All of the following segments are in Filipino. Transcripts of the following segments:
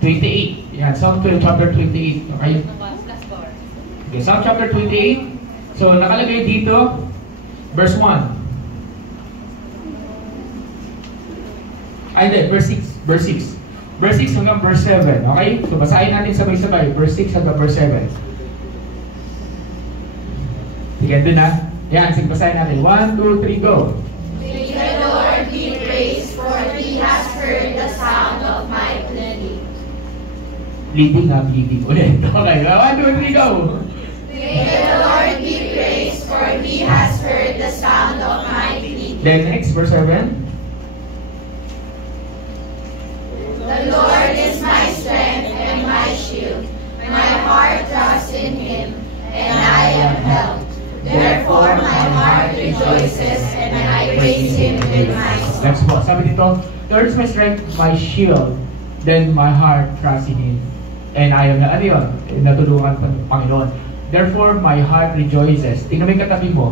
28. Yan, Psalm chapter 28. Okay? Okay, Psalm chapter 28. So, nakalagay dito, verse 1. Ay, hindi, verse 6. Verse 6. Verse 6 hanggang verse 7. Okay? So, basahin natin sabay-sabay. Verse 6 hanggang verse 7. Sige, dun na. Yan, sige, basahin natin. 1, 2, 3, go. May the Lord be praised, for He has heard the sound of my pleading. Bleeding na, bleeding. Ulit. Okay, 1, 2, 3, go. May the Lord be praised, for He has heard the sound of my pleading. Then next, verse 7. The Lord is my strength and my shield. My heart trusts in Him, and I am helped. Therefore my heart rejoices, and I praise Him with my song. Next po, sabi dito, the Lord is my strength, my shield. Then my heart trusts in Him. And I am, ano yun? Natulungan pa ng Panginoon. Therefore my heart rejoices. Tingnan mo yung katabi mo.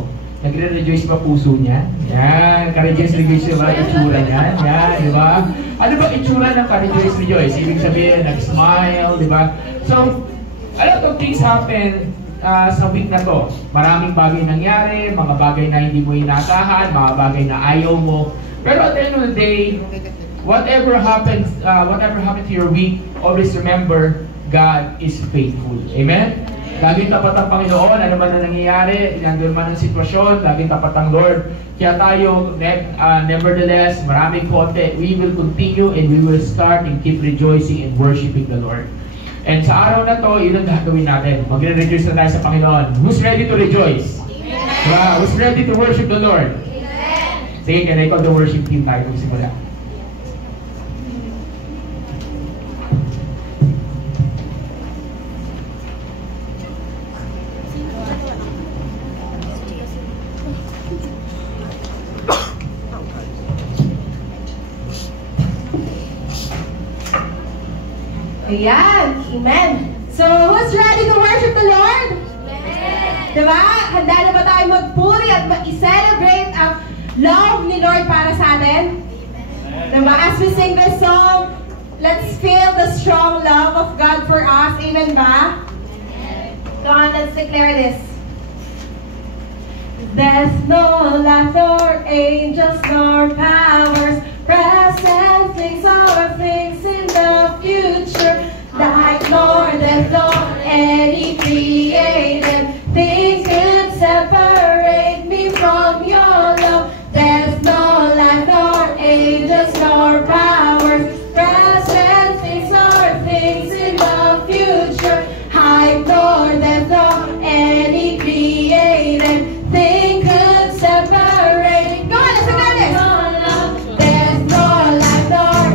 Nagre-rejoice ba puso niya? Yan, ka-rejoice ba itsura niya? Yan, di ba? Ano ba itsura ng ka-rejoice? Ibig sabihin, nag-smile, di ba? So, a lot of things happen sa week na to. Maraming bagay nangyari, mga bagay na hindi mo inaasahan, mga bagay na ayaw mo. Pero at the end of the day, whatever happens to your week, always remember, God is faithful. Amen? Laging tapat ang Panginoon, ano man na nangyayari, nandun man ang sitwasyon, laging tapat ang Lord. Kaya tayo, nevertheless, maraming konti, we will continue and we will start and keep rejoicing and worshiping the Lord. And sa araw na to, yun ang gagawin natin. Magre-rejoice na tayo sa Panginoon. Who's ready to rejoice? Amen. Wow, who's ready to worship the Lord? Amen. Sige, can I call the worship team tayo magsimula? Ayan, amen. So, who's ready to worship the Lord? Amen. Diba? Handa na ba tayo magpuri at i-celebrate ang love ni Lord para sa atin? Diba? As we sing this song, let's feel the strong love of God for us. Amen ba? Come on, let's declare this. There's no life nor angels nor powers, present things or things in the future, like nor death nor any created thing could separate me from your love. There's no life nor angels nor powers, present things or things in the future, height nor depth nor any created thing could separate. Go on, let's sing this. There's no life nor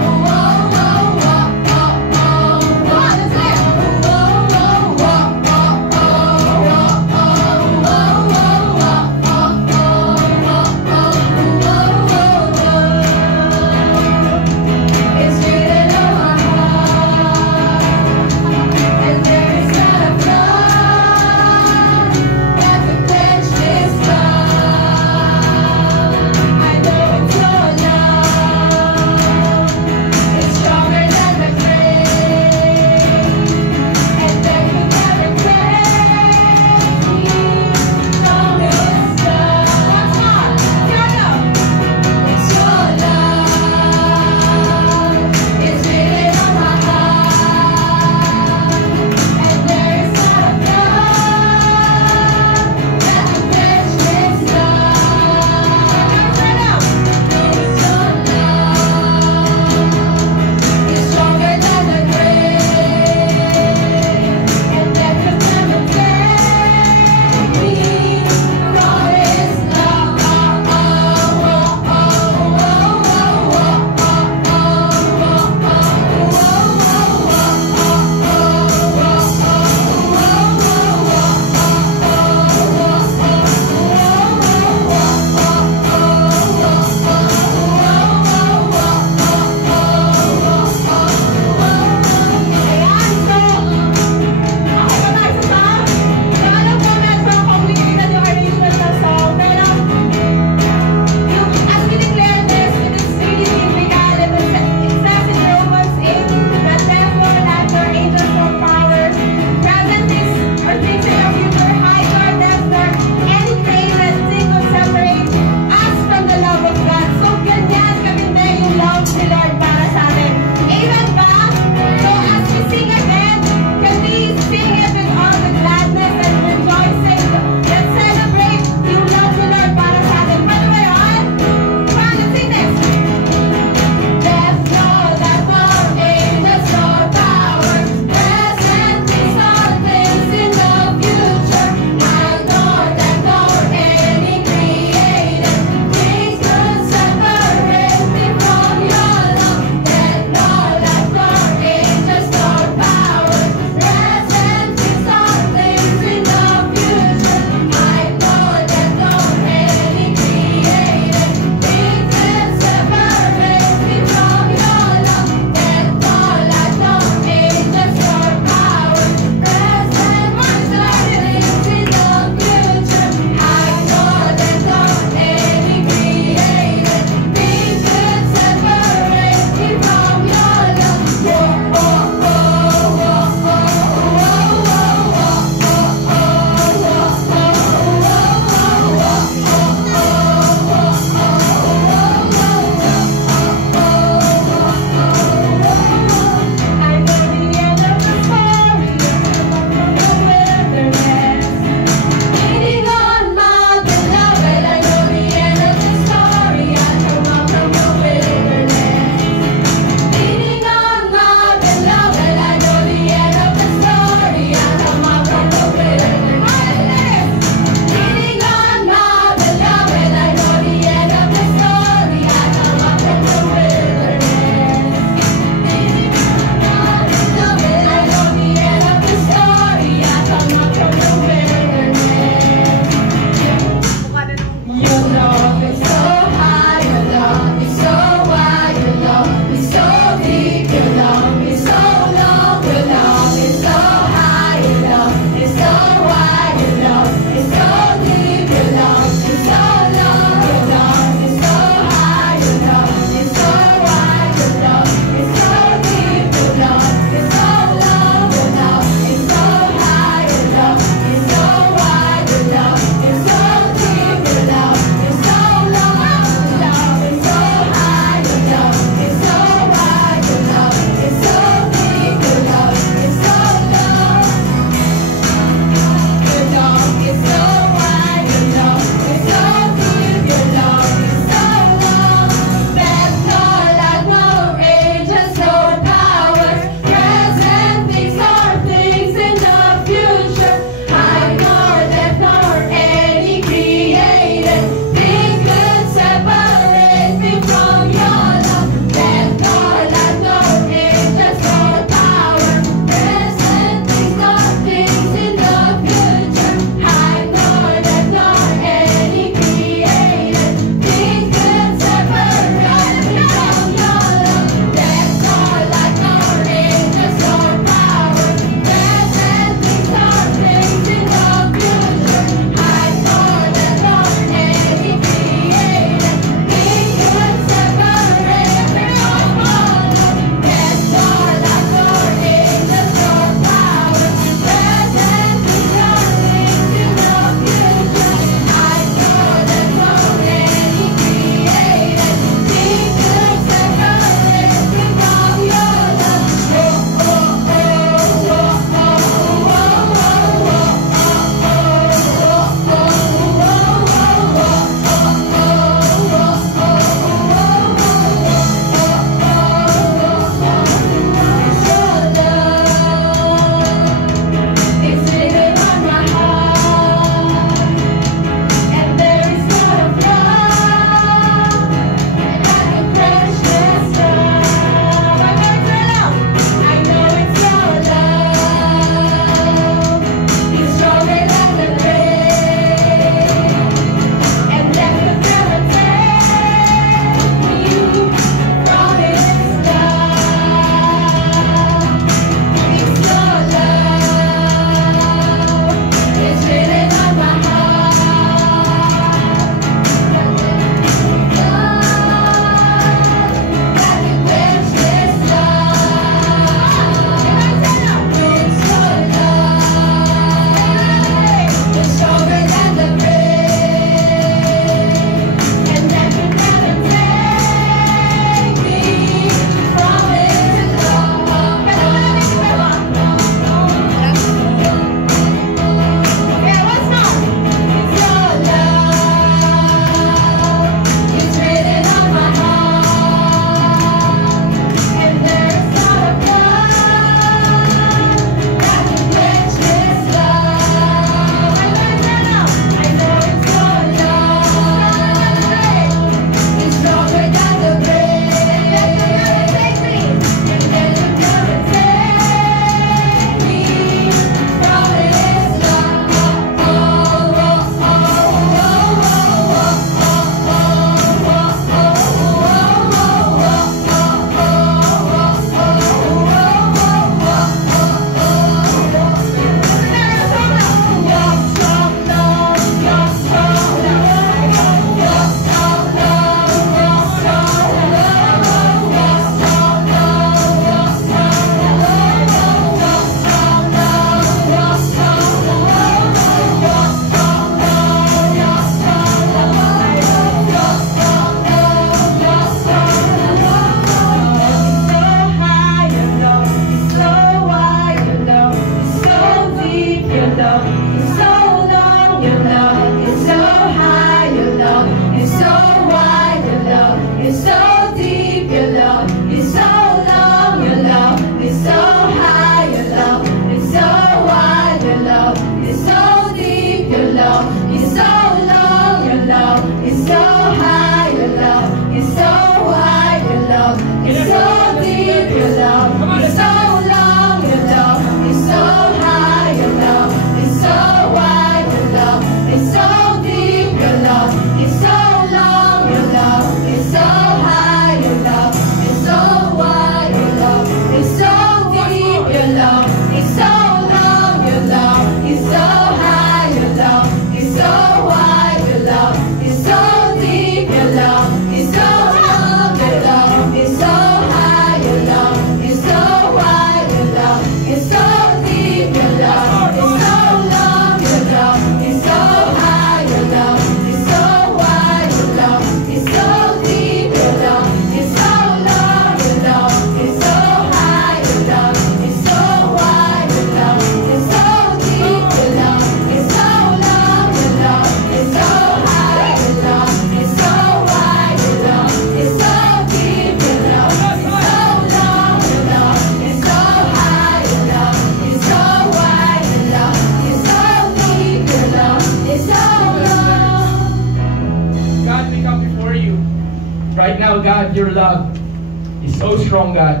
God, your love is so strong, God.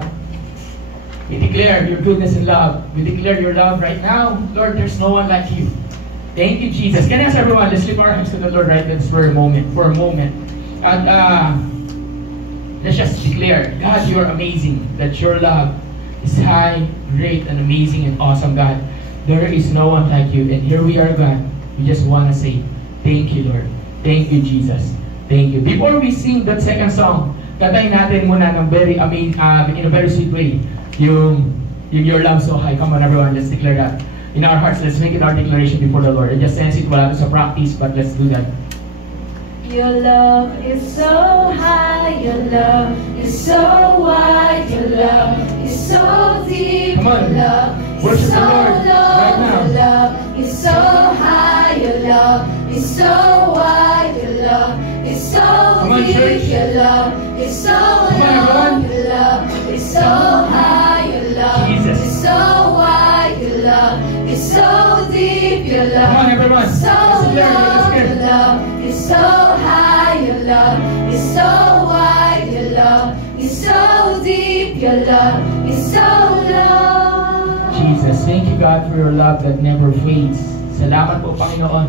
We declare your goodness and love. We declare your love right now. Lord, there's no one like you. Thank you, Jesus. Can I ask everyone, let's lift our hands to the Lord right now for a moment. And let's just declare, God, you are amazing. That your love is high, great, and amazing, and awesome, God. There is no one like you. And here we are, God. We just want to say, thank you, Lord. Thank you, Jesus. Thank you. Before we sing that second song, katayin natin muna ng very amazing, in a very sweet way, yung your love so high. Come on, everyone, let's declare that. In our hearts, let's make it our declaration before the Lord. I just sense it wala sa practice, but let's do that. Your love is so high, your love is so wide, your love is so deep, Come on. your love Worship is so the Lord low, right now. your love is so high, your love is so wide, your love is so Come on, deep, church. your love is so Come on, low, everyone. your love is so high, your love Jesus. is so wide, your love is so deep, your love Come on, everyone. is so Let's declare, let's low, declare. your love is so high, your love is so wide, your love is so deep, your love is so low. Jesus, thank you, God, for your love that never fades. Salamat po, Panginoon.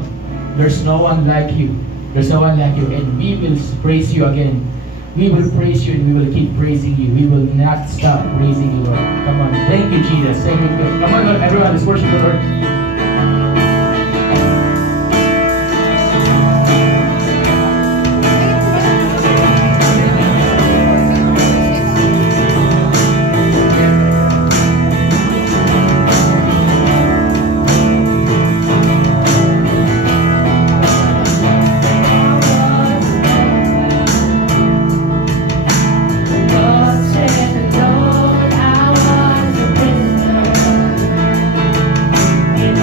There's no one like you. There's no one like you. And we will praise you again. We will praise you and we will keep praising you. We will not stop praising you, Lord. Come on. Thank you, Jesus. Thank you. Come on, Lord. Everyone, let's worship the Lord. In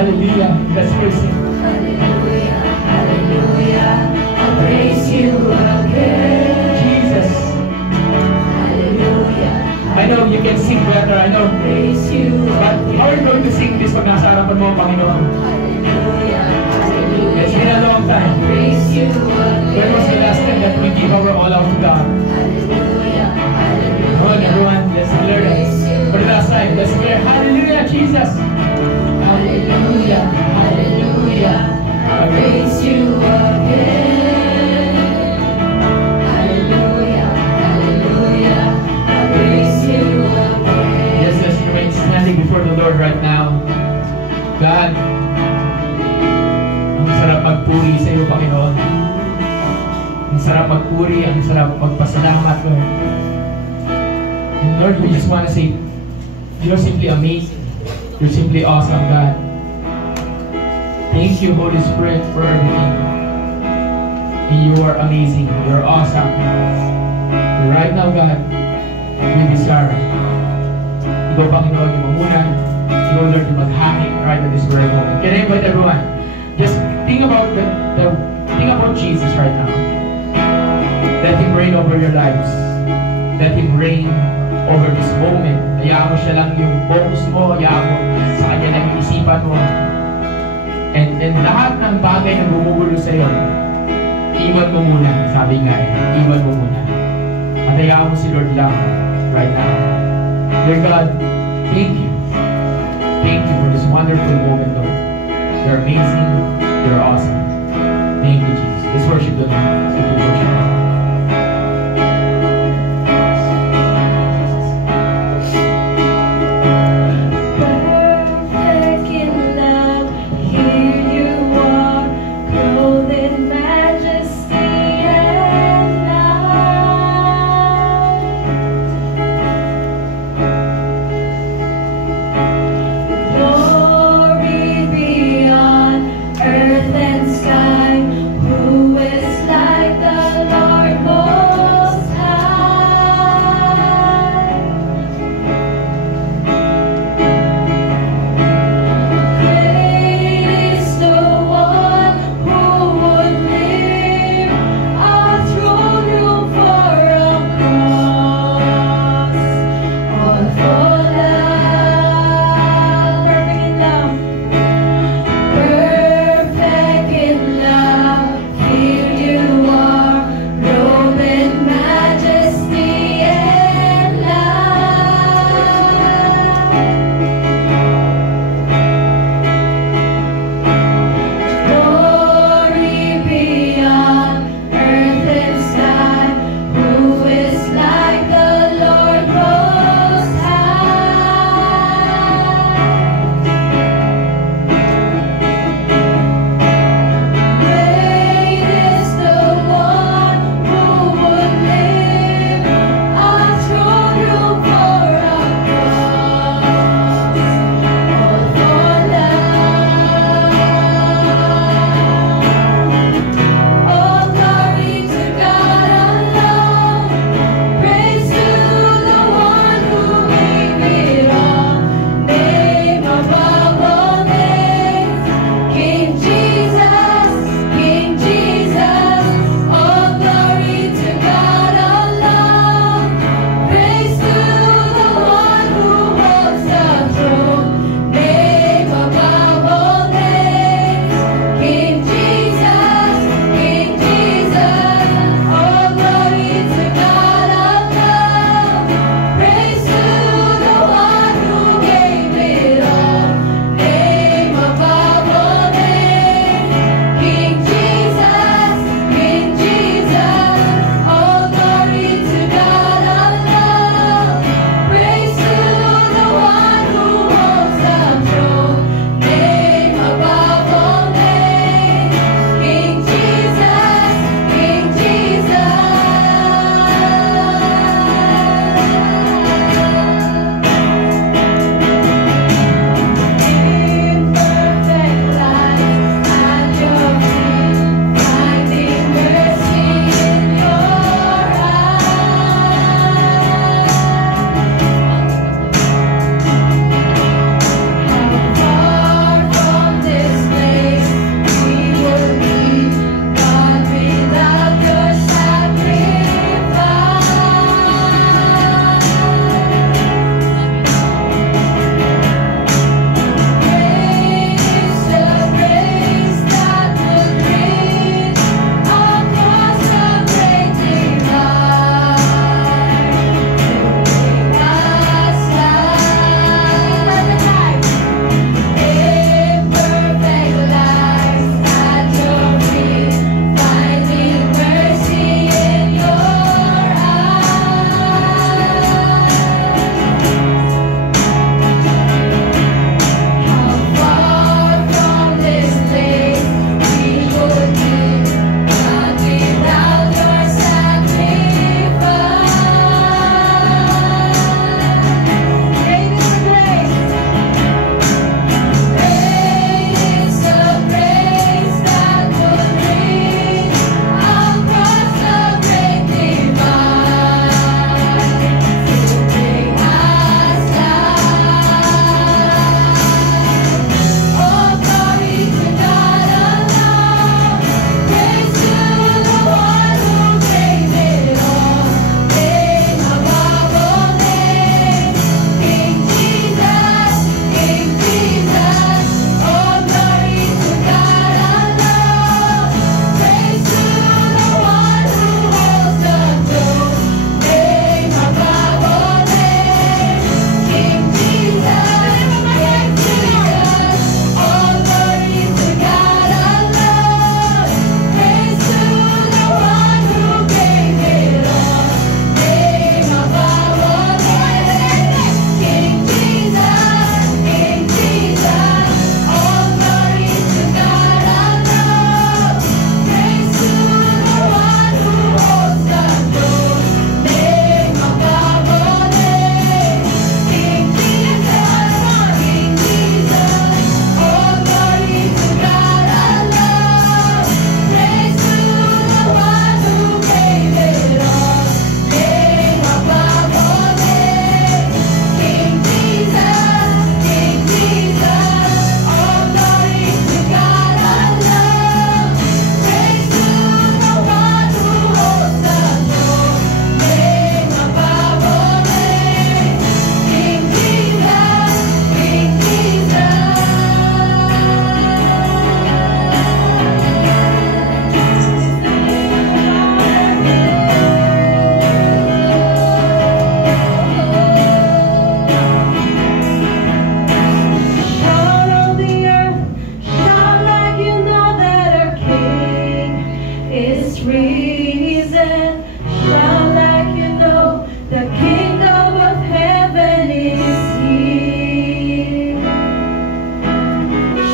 Hallelujah. Let's praise Him. Hallelujah, hallelujah. I praise you again. Jesus. Hallelujah. I know you can sing better. I know. Praise you But how are you going to sing this pag nasa harapan mo, Panginoon? Hallelujah, hallelujah. It's been a long time. Praise you again. When was the last time that we give our all out to God? Hallelujah, hallelujah. Come on, everyone. Let's declare it. For the last time, let's declare, Hallelujah, Jesus. Hallelujah, hallelujah. I praise you again. Hallelujah, hallelujah. I praise you again. Yes, let's remain standing before the Lord right now. God, ang sarap magpuri sa iyo, Panginoon. Ang sarap magpuri, ang sarap magpasalamat, Lord. And Lord, we just want to say, you're simply amazing. You're simply awesome, God. Thank you, Holy Spirit, for everything. And you are amazing. You're awesome. Right now, God, we desire. Ikaw, Panginoon, yung mamunan you will learn to maghangin right at this very moment. Can I invite everyone? Just think about think about Jesus right now. Let Him reign over your lives. Let Him reign over this moment. Hayaan mo siya lang yung focus mo. Hayaan mo sa Kanya lang yung isipan mo. And lahat ng bagay na gumugulo sa'yo, iwan mo muna. Sabi nga iwan mo muna. At hayaan mo si Lord lang right now. Dear God, thank you. Thank you for this wonderful moment, Lord. You're amazing. You're awesome. Thank you, Jesus. Let's worship the Lord. Let's worship the Lord. Earth and sky, who is like the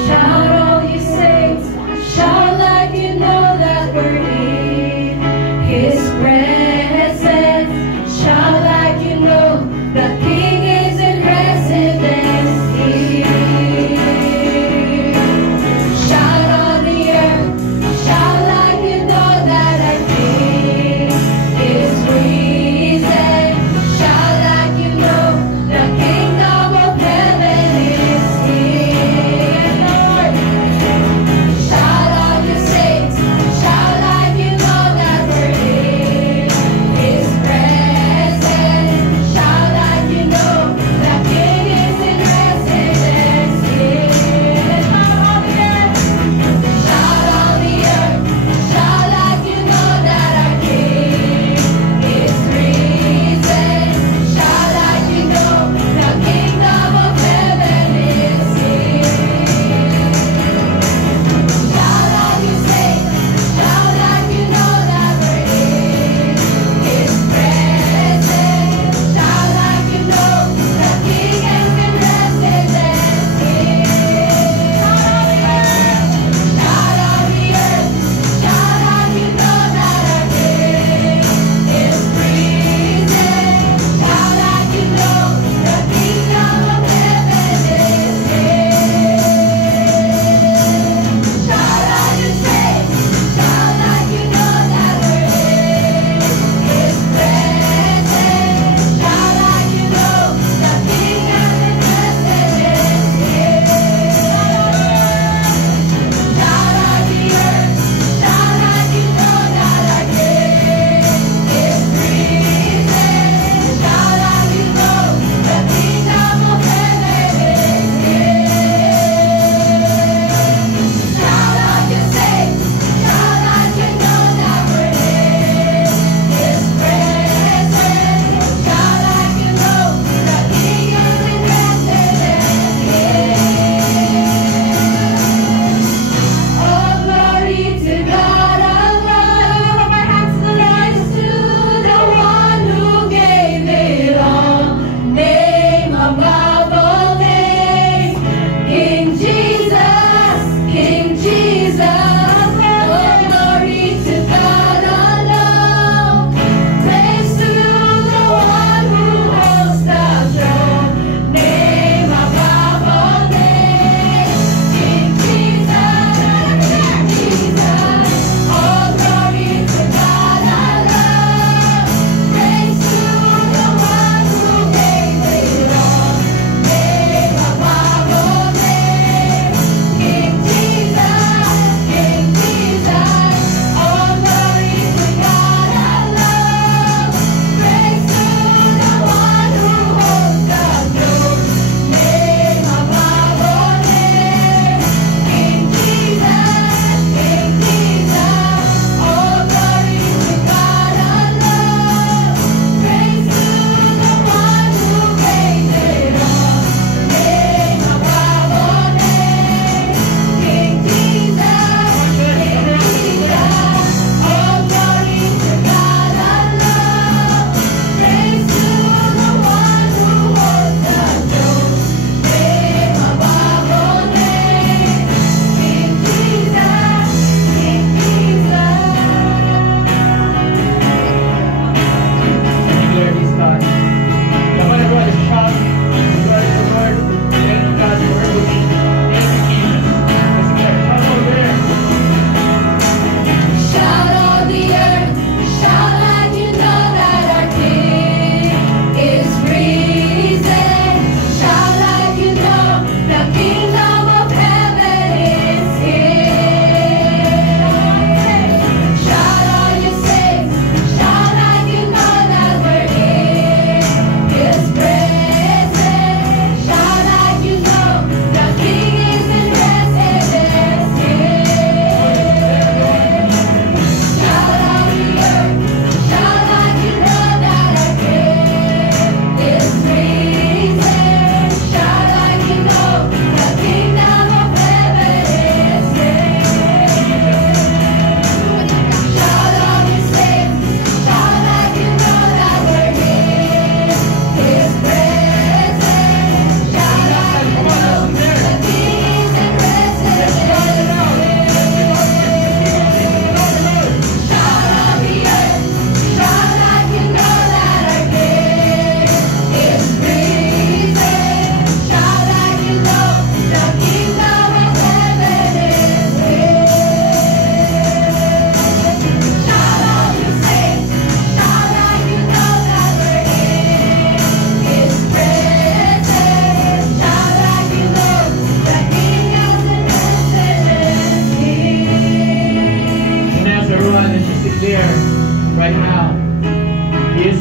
Shout all you saints, shout like you know that we're in His presence. Shout like you know the King is in residence here. Shout on the earth, shout like you know that our King is risen. Shout like you know the kingdom of heaven is here.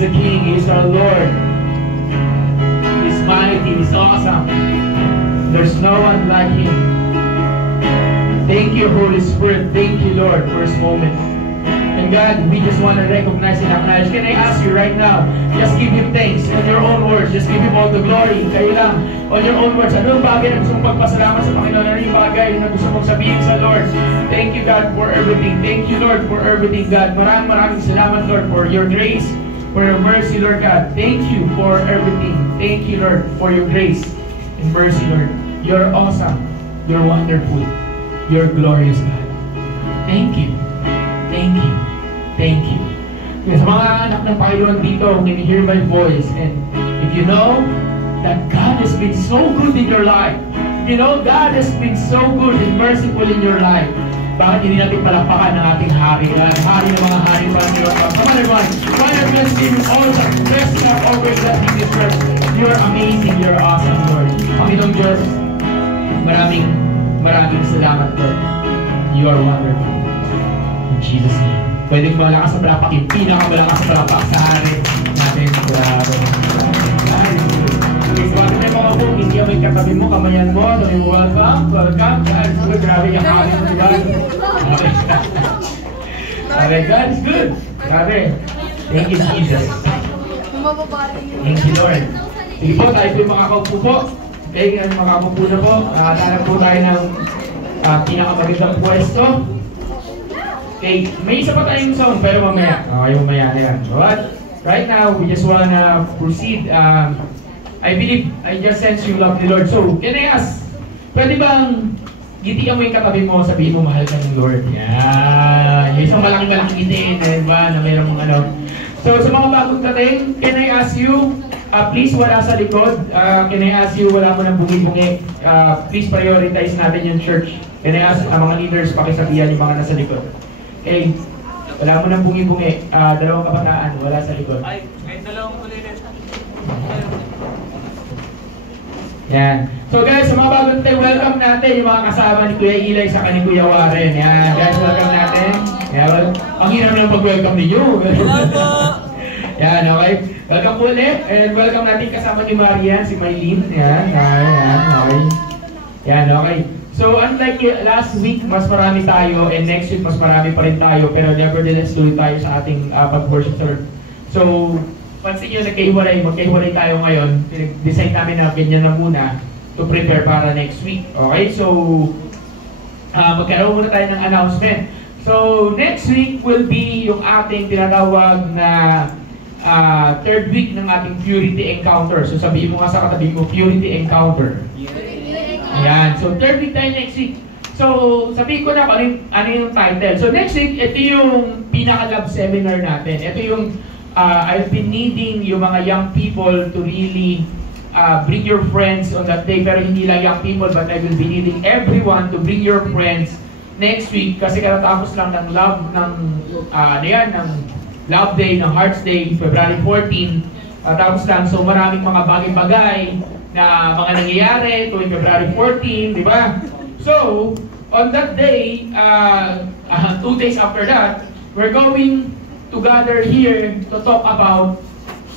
the King, He is our Lord. He is mighty, He is awesome. There's no one like Him. Thank you, Holy Spirit. Thank you, Lord, for this moment. And God, we just want to recognize and acknowledge. Can I ask you right now, just give Him thanks in your own words. Just give Him all the glory. Kayo lang, on your own words. Ano yung bagay na gusto mong pagpasalamat sa Panginoon? Ano yung bagay na gusto mong sabihin sa Lord? Thank you, God, for everything. Thank you, Lord, for everything, God. Maraming salamat, Lord, for your grace, for your mercy, Lord God. Thank you for everything. Thank you, Lord, for your grace and mercy, Lord. You're awesome. You're wonderful. You're glorious, God. Thank you. Thank you. Thank you. Sa mga anak ng Panginoon dito, can you hear my voice? And if you know that God has been so good in your life, you know God has been so good and merciful in your life, bakit hindi natin palakpakan ng ating hari? Hari ng mga hari, Panginoon. Come on, everyone. Why are we giving all the best of over that in this verse? You're amazing. You're awesome, Lord. Panginoon Diyos, maraming salamat, Lord. You are wonderful. In Jesus' name. Pwedeng malakas sa palapak, yung pinakamalakas sa palapak sa hari natin. Grabe. Okay, so ano na mga po, hindi yung katabi mo, kamayan mo, sabi mo, welcome. Grabe yung hari mo, diba? Okay, God is good. Grabe. Thank you, Jesus. Thank you, Lord. Sige po, tayo po yung makakaupo po. Okay, makakaupo na po. Tanap po tayo ng pinakamagandang pwesto. Okay, may isa pa tayong song, pero mamaya. Okay, mamaya na yan. But right now, we just wanna proceed. I believe, I just sense you love the Lord. So, can I ask, pwede bang gitian mo yung katabi mo, sabihin mo, mahal ka ng Lord? Yan. Yung isang malaking ngiti, diba, na mayroong mga ano. So, sa mga bagong dating, can I ask you, please wala sa likod. Can I ask you, wala mo nang bungi-bungi. Please prioritize natin yung church. Can I ask, mga leaders, pakisabihan yung mga nasa likod. Okay, wala mo nang bungi-bungi. Dalawang kabataan, wala sa likod. Ay, dalawang kulilit. Yan. So guys, sa mga bagong tayo, welcome natin yung mga kasama ni Kuya Eli sa ni Kuya Warren. Yan, guys, welcome natin. Yan, well, ang hirap ng pag-welcome ninyo. Yan, okay. Welcome po ulit. And welcome natin kasama ni Marian, si Maylene. Yan, okay. Yan, okay. So unlike last week, mas marami tayo, and next week mas marami pa rin tayo, pero nevertheless tuloy tayo sa ating pag-worship sa Lord. So, pansin nyo, magkahiwalay tayo ngayon. Decide namin na ganyan na muna to prepare para next week. Okay, so magkaroon muna tayo ng announcement. So, next week will be yung ating tinatawag na third week ng ating Purity Encounter. So, sabihin mo nga sa katabi mo, Purity Encounter. Ayan. So, third week tayo next week. So, sabihin ko na ano yung title. So, next week, ito yung pinaka-love seminar natin. Ito yung I've been needing yung mga young people to really bring your friends on that day. Pero hindi lang young people, but I will be needing everyone to bring your friends next week. Kasi katatapos lang ng love, ng Love Day, ng Hearts Day, February 14. Tapos lang, so maraming mga bagay-bagay na mga nangyayari tuwing February 14, di ba? So, on that day, 2 days after that, we're going to gather here to talk about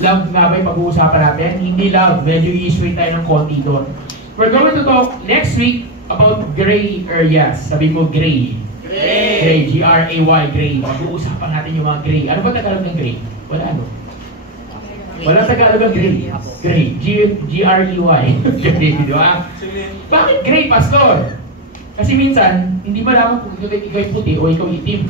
love nga ba yung pag-uusapan natin? Hindi love, medyo i-sway tayo ng konti doon. We're going to talk next week about gray areas. Sabi mo gray. Gray, G-R-A-Y, gray. Pag-uusapan natin yung mga gray. Ano ba Tagalog ng gray? Wala, no? Wala Tagalog ng gray. Gray, G-R-E-Y. Gray, di ba? Bakit gray, Pastor? Kasi minsan, hindi malaman kung ikaw yung puti o ikaw itim.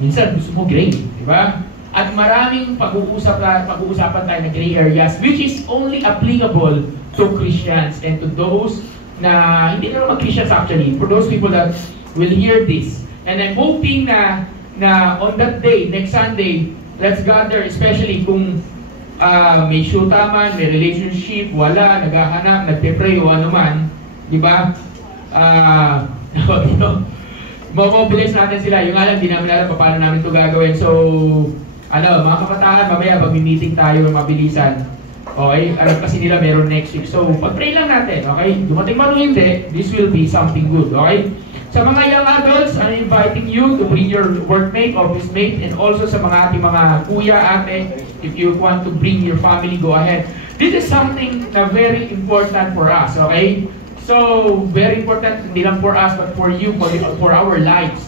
Minsan, gusto mo gray, di ba? At maraming pag-uusapan tayo na gray areas, which is only applicable to Christians and to those na, hindi na naman Christians actually, for those people that will hear this. And I'm hoping na on that day, next Sunday, let's gather, especially kung may shoota man, may relationship, wala, naghahanap, nagpe-pray o ano man, di ba? Mobilize natin sila. Yung alam, di namin alam paano namin ito gagawin. So, mga kabataan, mamaya mag-meeting tayo, mabilisan. Okay? Alam kasi nila meron next week. So, pag-pray lang natin. Okay? Dumating man o hindi, this will be something good. Okay? Sa mga young adults, I'm inviting you to bring your workmate, office mate, and also sa mga ating mga kuya, ate, if you want to bring your family, go ahead. This is something na very important for us, okay? So, very important, hindi lang for us, but for you, for our lives.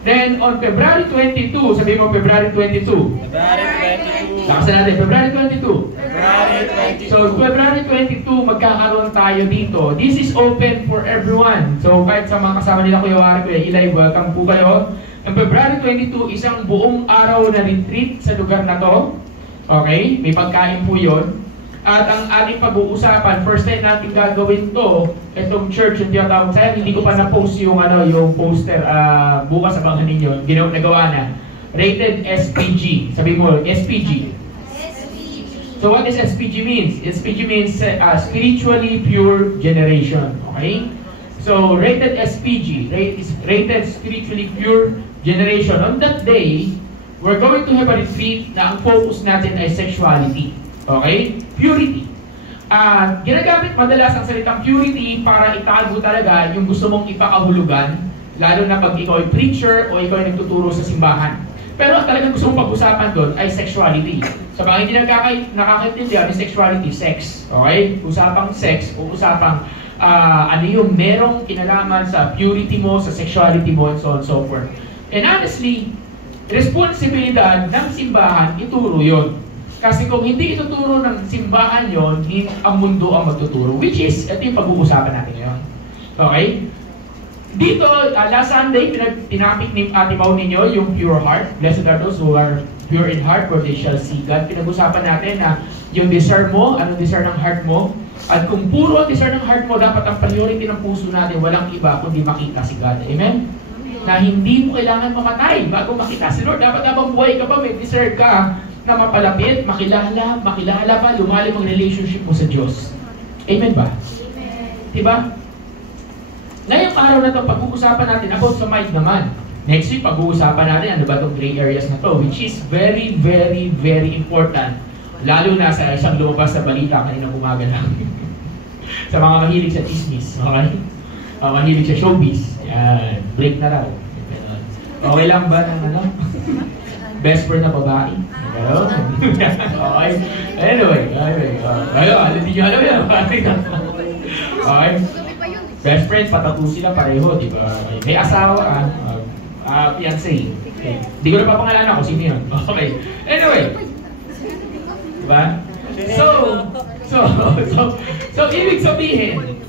Then, on February 22, sabihin mo February 22. February 22. Lakasan natin, February 22. February 22. So, February 22, magkakaroon tayo dito. This is open for everyone. So, kahit sa mga kasama nila Kuya Wari, Kuya Eli, welcome po kayo. Ang February 22, isang buong araw na retreat sa lugar na to. Okay? May pagkain po yun. At ang ating pag-uusapan, first time natin gagawin to, itong church, yung tinatawag sa'yo, hindi ko pa na-post yung, yung poster, bukas abangan ninyo, nagawa na. Rated SPG. Sabi mo, SPG. So what does SPG means? SPG means spiritually pure generation. Okay? So rated SPG, rated spiritually pure generation. On that day, we're going to have a retreat na ang focus natin ay sexuality. Okay? Purity. Ginagamit madalas ang salitang purity para itago talaga yung gusto mong ipakahulugan, lalo na pag ikaw ay preacher o ikaw ay nagtuturo sa simbahan. Pero ang talagang gusto mong pag-usapan doon ay sexuality. Sa mga hindi nakakaintindihan ni sexuality, sex. Okay? Usapang sex o usapang ano yung merong kinalaman sa purity mo, sa sexuality mo, and so on and so forth. And honestly, responsibilidad ng simbahan, ituro yun. Kasi kung hindi ituturo ng simbahan yon, ang mundo ang magtuturo. Which is, ito yung pag-uusapan natin ngayon. Okay? Dito, last Sunday, tinapik ni Ate Mau ninyo yung pure heart. Blessed are those who are pure in heart, for they shall see God. Pinag-usapan natin na yung desire mo, anong desire ng heart mo. At kung puro ang desire ng heart mo, dapat ang priority ng puso natin, walang iba kundi makita si God. Amen? Na hindi mo kailangan mamatay bago makita si Lord. Dapat habang buhay ka pa, may desire ka na mapalapit, makilala pa, lumalim ang relationship mo sa Diyos. Amen ba? Amen. Diba? Ngayong araw na ito, pag-uusapan natin about sa mind naman. Next week, pag-uusapan natin ano ba itong gray areas na to, which is very, very, very important. Lalo na sa isang lumabas na balita kaninang umaga lang. Sa mga mahilig sa chismis, okay? Mahilig sa showbiz. Yan, break na raw. Okay lang ba ng ano? Best friend na babae? Pero, okay. Anyway. Hindi nyo alam yan. Okay. Best friend, patatu sila pareho, di ba? May asawa, fiancé. Okay. Hindi ko na papangalanan kung sino yun. Okay. Anyway. Diba? So, ibig sabihin,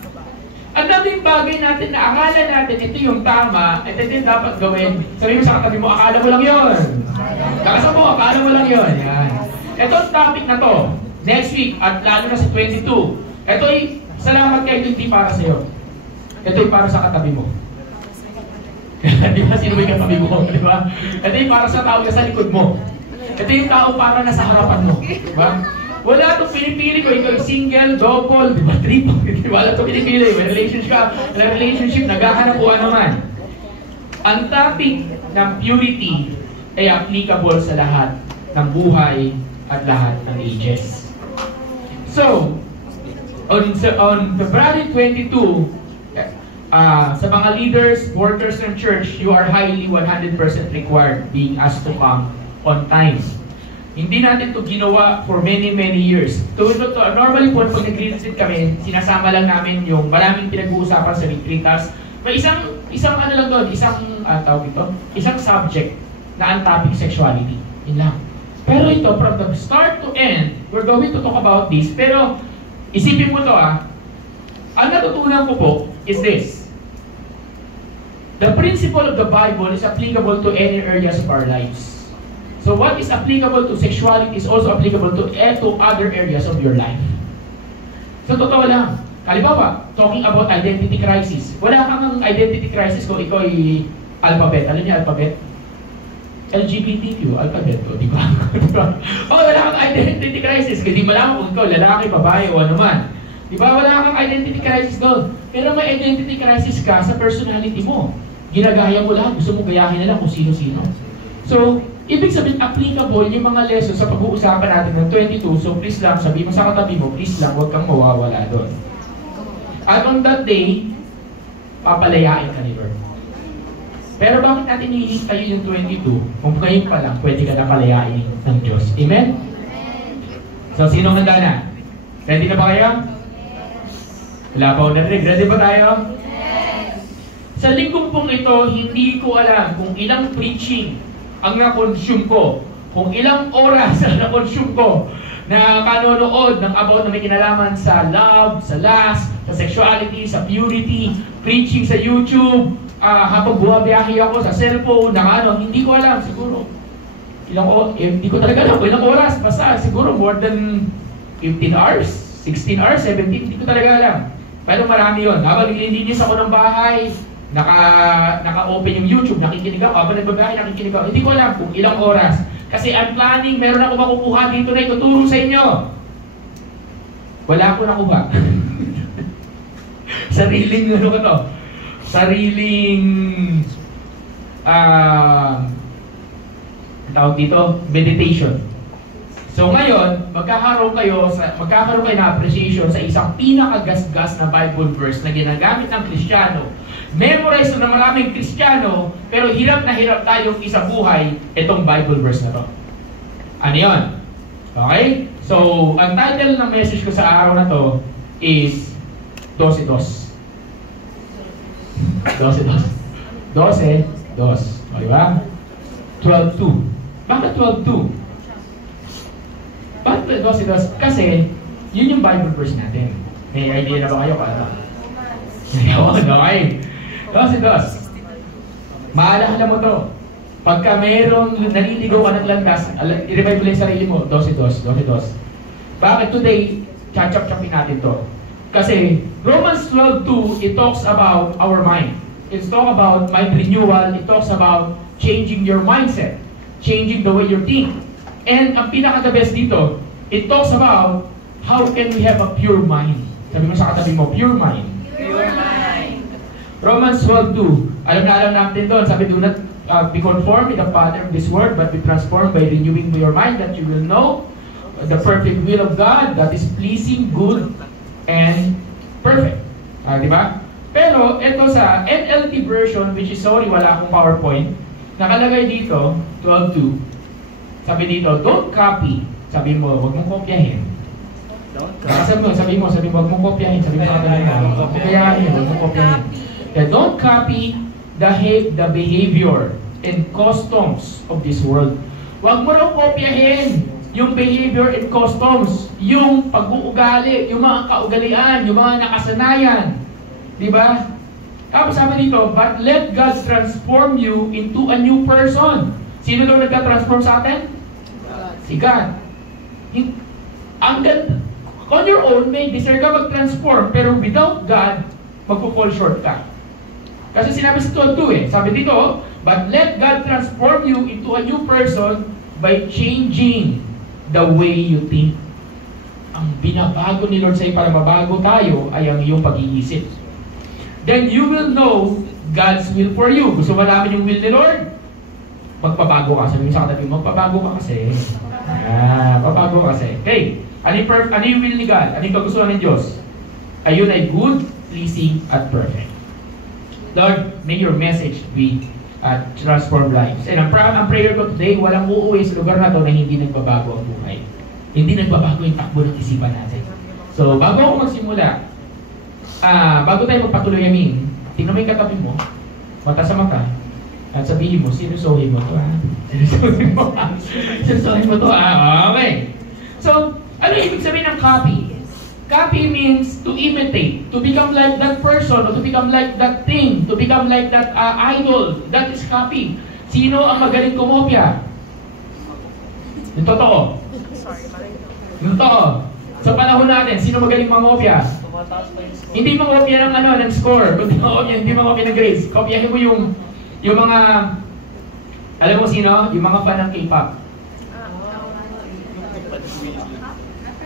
ang daming bagay natin na akala natin ito yung tama, ito yung dapat gawin. Sabi mo sa katabi mo, akala mo lang yun. Kakasama mo, akala mo lang yun. Yan. Ito ang topic na to. Next week, at lalo na sa 22. Ito ay, salamat kayo, hindi para sa'yo. Ito ay para sa katabi mo. Di ba? Sino ba yung katabi mo? Di ba? Ito ay para sa tao na sa likod mo. Ito yung tao para na sa harapan mo. Di ba? Wala itong pinipili ko, ikaw single, double, di ba, triple, di ba? Wala itong pinipili, may relationship, naghahanap o ano man. Ang topic ng purity ay applicable sa lahat ng buhay at lahat ng ages. So, on February 22, sa mga leaders, workers ng church, you are highly 100% required being asked to come on time. Hindi natin to ginawa for many years. Normally po, pag nag-retreat kami, sinasama lang namin yung maraming pinag-uusapan sa retreaters. May isang ano lang doon, isang subject na ang topic sexuality. Yun lang. Pero ito, from the start to end, we're going to talk about this. Pero, isipin mo to ang natutunan ko po is this. The principle of the Bible is applicable to any areas of our lives. So what is applicable to sexuality is also applicable to other areas of your life. So totoo lang. Halimbawa, talking about identity crisis. Wala kang identity crisis kung ikaw ay alphabet. Alam niyo alphabet? LGBTQ, alphabet to, di ba? Wala kang identity crisis. Kasi di mo lang kung ikaw lalaki, babae, o ano man. Di ba? Wala kang identity crisis doon. Pero may identity crisis ka sa personality mo. Ginagaya mo lahat. Gusto mo gayahin na lang kung sino-sino. So, ibig sabihin, applicable yung mga lessons sa pag-uusapan natin ng 22. So, please lang, sabi mo sa katabi mo, please lang, huwag kang mawawala doon. At on that day, papalayain ka ni Lord. Pero bakit natin hihintay yung 22? Kung ngayon pa lang, pwede ka na palayain ng Diyos. Amen? So, sinong handa na? Ready na ba kayo? Wala pa ako narinig. Ready ba tayo? Sa linggong pong ito, hindi ko alam kung ilang preaching ang na-consume ko, kung ilang oras ang na-consume ko na kanonood ng about na may kinalaman sa love, sa lust, sa sexuality, sa purity, preaching sa YouTube, habang bumabiyahe ako sa cellphone, hindi ko alam, siguro. Hindi ko talaga alam kung ilang oras, basta siguro more than 15 hours, 16 hours, 17, hindi ko talaga alam. Pero marami yun. Habang nililinis ako ng bahay, naka-open yung YouTube, nakikinig ako. Habang nagbabiyahe, nakikinig ako. Hindi ko alam kung ilang oras. Kasi I'm planning, meron ako makukuha dito na ituturo sa inyo. Wala ko nakuha. Sariling, ano ko to? Sariling, tawag dito, meditation. So ngayon, magkakaroon kayo na appreciation sa isang pinakagasgas na Bible verse na ginagamit ng Kristiyano. Memorize na maraming Kristiyano, pero hirap na hirap tayong isabuhay itong Bible verse na to. Ano yun? Okay? So, ang title ng message ko sa araw na to is 12-2. 12-2. 12-2. O, diba? 12-2. Bakit 12-2? Bakit 12-2? Kasi, yun yung Bible verse natin. May idea na ba kayo kung ano? Okay. 12-2. Maalala mo to. Pagka mayroong naliligaw ka ng landas, i-revive mo lang yung sarili mo. 12-2. 12-2. Bakit today, chachap-chapin natin to? Kasi Romans 12:2, it talks about our mind. It talks about mind renewal. It talks about changing your mindset, changing the way you think. And ang pinaka-the best dito, it talks about how can we have a pure mind. Sabi mo sa katabi mo, pure mind. Pure mind. Romans 12:2, alam natin doon, sabi, do not be conformed with the pattern of this world, but be transformed by renewing your mind, that you will know the perfect will of God, that is pleasing, good, and perfect. Di ba? Pero ito sa NLT version, which is, sorry, wala akong PowerPoint, nakalagay dito, 12:2, sabi dito, don't copy. Sabi mo, huwag mong kopyahin. Sabi mo, huwag mong kopyahin. Sabi mo, huwag mong kopyahin. Don't copy the behavior and customs of this world. Huwag mo raw kopyahin yung behavior and customs, yung pag-uugali, yung mga kaugalian, yung mga nakasanayan. Diba? Tapos sabi dito, but let God transform you into a new person. Sino daw nagka-transform sa atin? Si God. On your own, may desire ka mag-transform, pero without God, magpo-fall short ka. Kasi sinabi sa 12:2 sabi dito, but let God transform you into a new person by changing the way you think. Ang binabago ni Lord sa'yo para mabago tayo ay ang iyong pag-iisip. Then you will know God's will for you. Gusto mo malaman yung will ni Lord? Magpabago ka. Sabi mo sa katabi, magpabago ka kasi. Pabago ka kasi. Okay. Ano yung will ni God? Ano yung kagustuhan ng Diyos? Ayun ay good, pleasing, at perfect. Lord, may your message be transform lives. And ang prayer ko today, walang uuwi sa lugar na to na hindi nagbabago ang buhay. Hindi nagbabago yung takbo ng isipan natin. So, bago ako magsimula, bago tayo magpatuloy, tingnan mo yung katabi mo, mata sa mata, at sabihin mo, sinusuhin mo to, Sinusuhin mo, sinusuhin mo to, Okay. So, ano ibig sabihin ng copy? Copy means to imitate, to become like that person, or to become like that thing, to become like that idol. That is copy. Sino ang magaling kumopya? Yung totoo. Yung totoo. Sa panahon natin, sino magaling mangopya? Hindi mangopya ng score, hindi mangopya ng grades. Kopyahin mo yung mga, alam mo sino? Yung mga fan ng K-pop.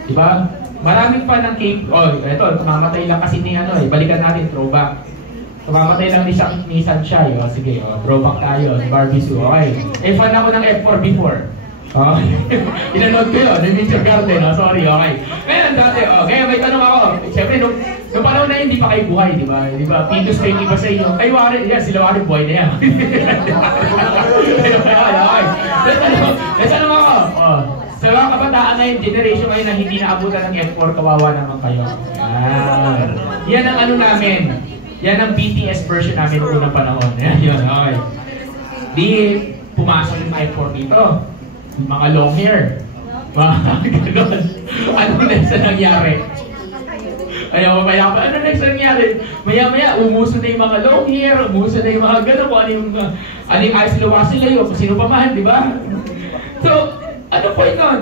Diba? Maraming fan ng K-pop. Ito, tumamatay lang kasi ni balikan natin, throwback. Tumamatay lang ni Sunshine. Sige, throwback tayo, si Barbie Sue. Okay. Fan ako ng F4 before. Inanood ko yun, ng Nature Garden. Sorry, okay. Ngayon, dati, kaya may tanong ako. Siyempre, Noong panahon na yun, hindi pa kayo buhay, di ba? Di ba? Pitos kayo iba sa inyo. Kayo Warren, yan, sila Warren, buhay na yan. Let's ano ako? Sa mga kabataan ngayon, generation ngayon na hindi naabutan ng F4, kawawa naman kayo. Yan ang ano namin. Yan ang BTS version namin noong unang panahon. Yan yun, okay. Di pumasok yung F4 dito. Yung mga long hair. Ganon. Anong next na nangyari? Ayaw, maya, ano next na nangyari? Maya-maya, umuso na yung mga long hair, umuso na yung mga gano'n, kung ano yung ayos luwas sila yun, kung sino pa man, di ba? So, ano po yun?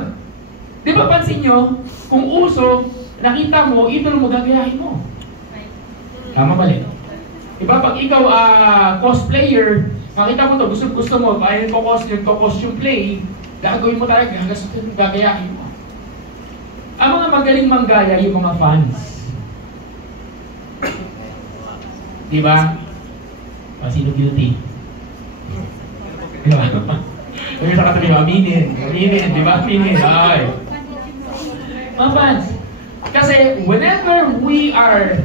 Di ba pansin nyo, kung uso, nakita mo, idol mo, gagayahin mo. Tama mali. Di ba, pag ikaw cosplayer, nakita mo to, gusto mo, ayun ko costume play, gagawin mo talaga, gagayahin mo. Ang mga magaling manggaya, yung mga fans. Diba? Sino guilty? Diba? Kami sa katabi, aminin, diba? Aminin, ay. Mga fans. Kasi whenever we are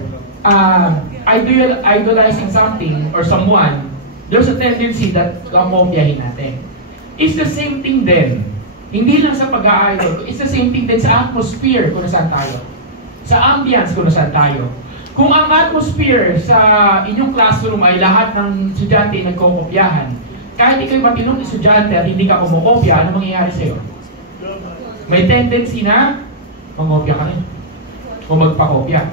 idolizing something or someone, there's a tendency that kamopyahin natin. It's the same thing din. Hindi lang sa pag-a-idol, it's the same thing din sa atmosphere kung nasaan tayo. Sa ambience kung nasaan tayo. Kung ang atmosphere sa inyong classroom ay lahat ng estudyante nagkokopyahan, kahit ikaw'y matinong estudyante at hindi ka kumukopya, ano mangyayari sa'yo? May tendency na mangopya ka rin. O magpakopya.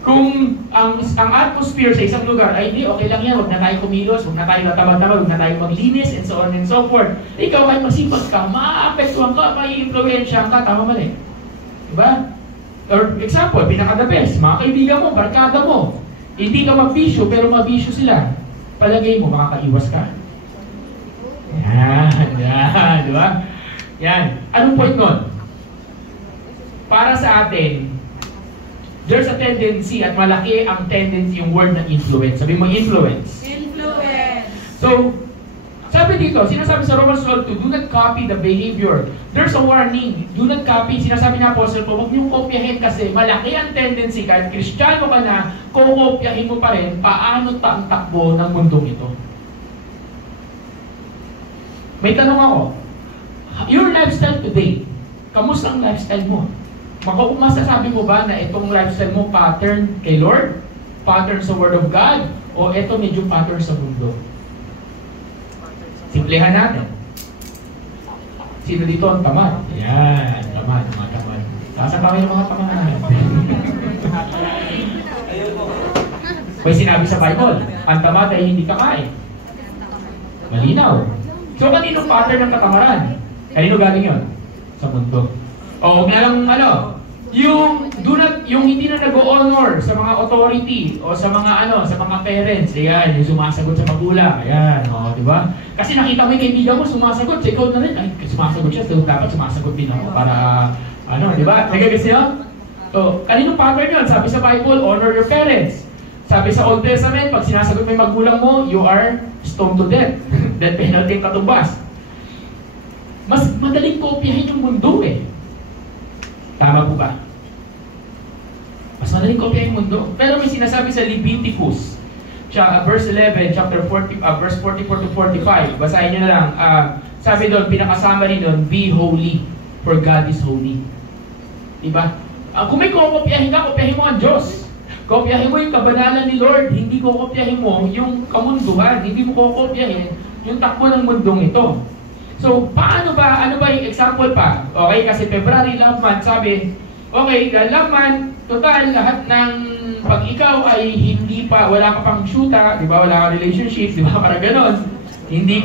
Kung ang atmosphere sa isang lugar ay hindi, okay lang yan, huwag na tayo kumilos, huwag na tayo natamad-tamad, huwag na tayo maglinis, and so on and so forth. Ikaw kahit masipag ka, maapektuhan ka, mai-influensya ka, tama mali. Diba? Or example, pinaka-the best, mga kaibigan mo, barkada mo. Hindi ka mabisyo, pero mabisyo sila. Palagay mo, makakaiwas ka. Yan, diba? Yan. Anong point nun? Para sa atin, there's a tendency at malaki ang tendency yung word na influence. Sabi mo, influence. Influence. So, sabi dito, sinasabi sa Romans 12:2, do not copy the behavior. There's a warning. Do not copy. Sinasabi na Apostle po, huwag niyong kopyahin kasi malaki ang tendency kahit Kristiyano ka na, kukopyahin mo pa rin paano ang takbo ng mundong ito. May tanong ako, your lifestyle today, kamusta ang lifestyle mo? Masasabi mo ba na itong lifestyle mo pattern kay Lord? Pattern sa Word of God? O ito medyo pattern sa mundo? Simplihan natin. Sino dito ang tamad? Yan, tamad, mga tamad. Saan kami ng mga tamad? May sinabi sa Bible, ang tamad ay hindi kakain. Malinaw. So, kaninong pattern ng katamaran? Kanino galing yun? Sa mundo. O, huwag na lang, yung hindi na nag-honor sa mga authority o sa mga sa mga parents, ayan, yung sumasagot sa magulang, ayan, di ba? Kasi nakita mo yung kaibigan mo sumasagot, so ikaw na rin, ay, sumasagot siya, so dapat sumasagot din ako para, di ba? Nagagets niyo? So, kaninong pattern yun? Sabi sa Bible, honor your parents. Sabi sa Old Testament, pag sinasagot mo yung magulang mo, you are stoned to death. Death penalty yung katumbas. Mas madaling kopyahin yung mundo eh. Tama po ba? Mas madaling kopyahin yung mundo. Pero may sinasabi sa Leviticus, verse 11, chapter 40, verse 44 to 45. Basahin nyo na lang. Sabi doon, pinakasama rin doon, be holy, for God is holy. Diba? Kung may kopyahin ka, kopyahin mo ang Diyos. Kopyahin mo yung kabanalan ni Lord. Hindi kopyahin mo yung kamunduhan. Hindi mo kopyahin yung takbo ng mundong ito. So, paano ba? Ano ba yung example pa? Okay, kasi February love month, sabi, okay, love month, total, lahat ng pag ikaw ay hindi pa, wala ka pang shoota, di ba, wala ka relationship, di ba, parang ganon. Hindi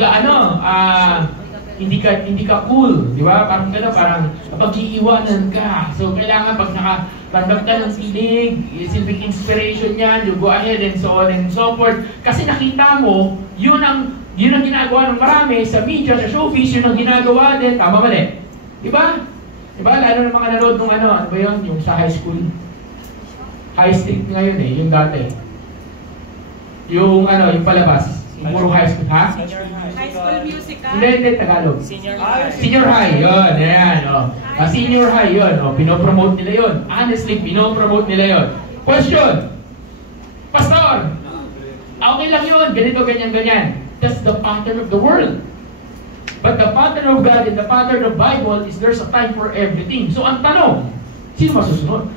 ka, hindi ka cool, di ba, parang ganon, parang pag-iiwanan ka. So, kailangan pag nakaramdam ka ng feeling, silbing inspiration yan, you go ahead and so on and so forth. Kasi nakita mo, yun ang ginagawa ng marami sa media, sa showbiz, yun ang ginagawa din. Tama mali? Diba? Diba? Lalo ng mga nanood nung ano ba yun? Yung sa high school. High street ngayon eh, yung dati. Yung yung palabas. Yung puro high school. Ha? High school musical? Hindi, Tagalog. Senior high. Senior high, yun. Ayan, Senior high, yun. Pinopromote nila yun. Honestly, pinopromote nila yun. Question. Pastor, okay lang yun. Ganito, ganyan, ganyan. That's the pattern of the world. But the pattern of God and the pattern of Bible is there's a time for everything. So ang tanong, sino masusunod?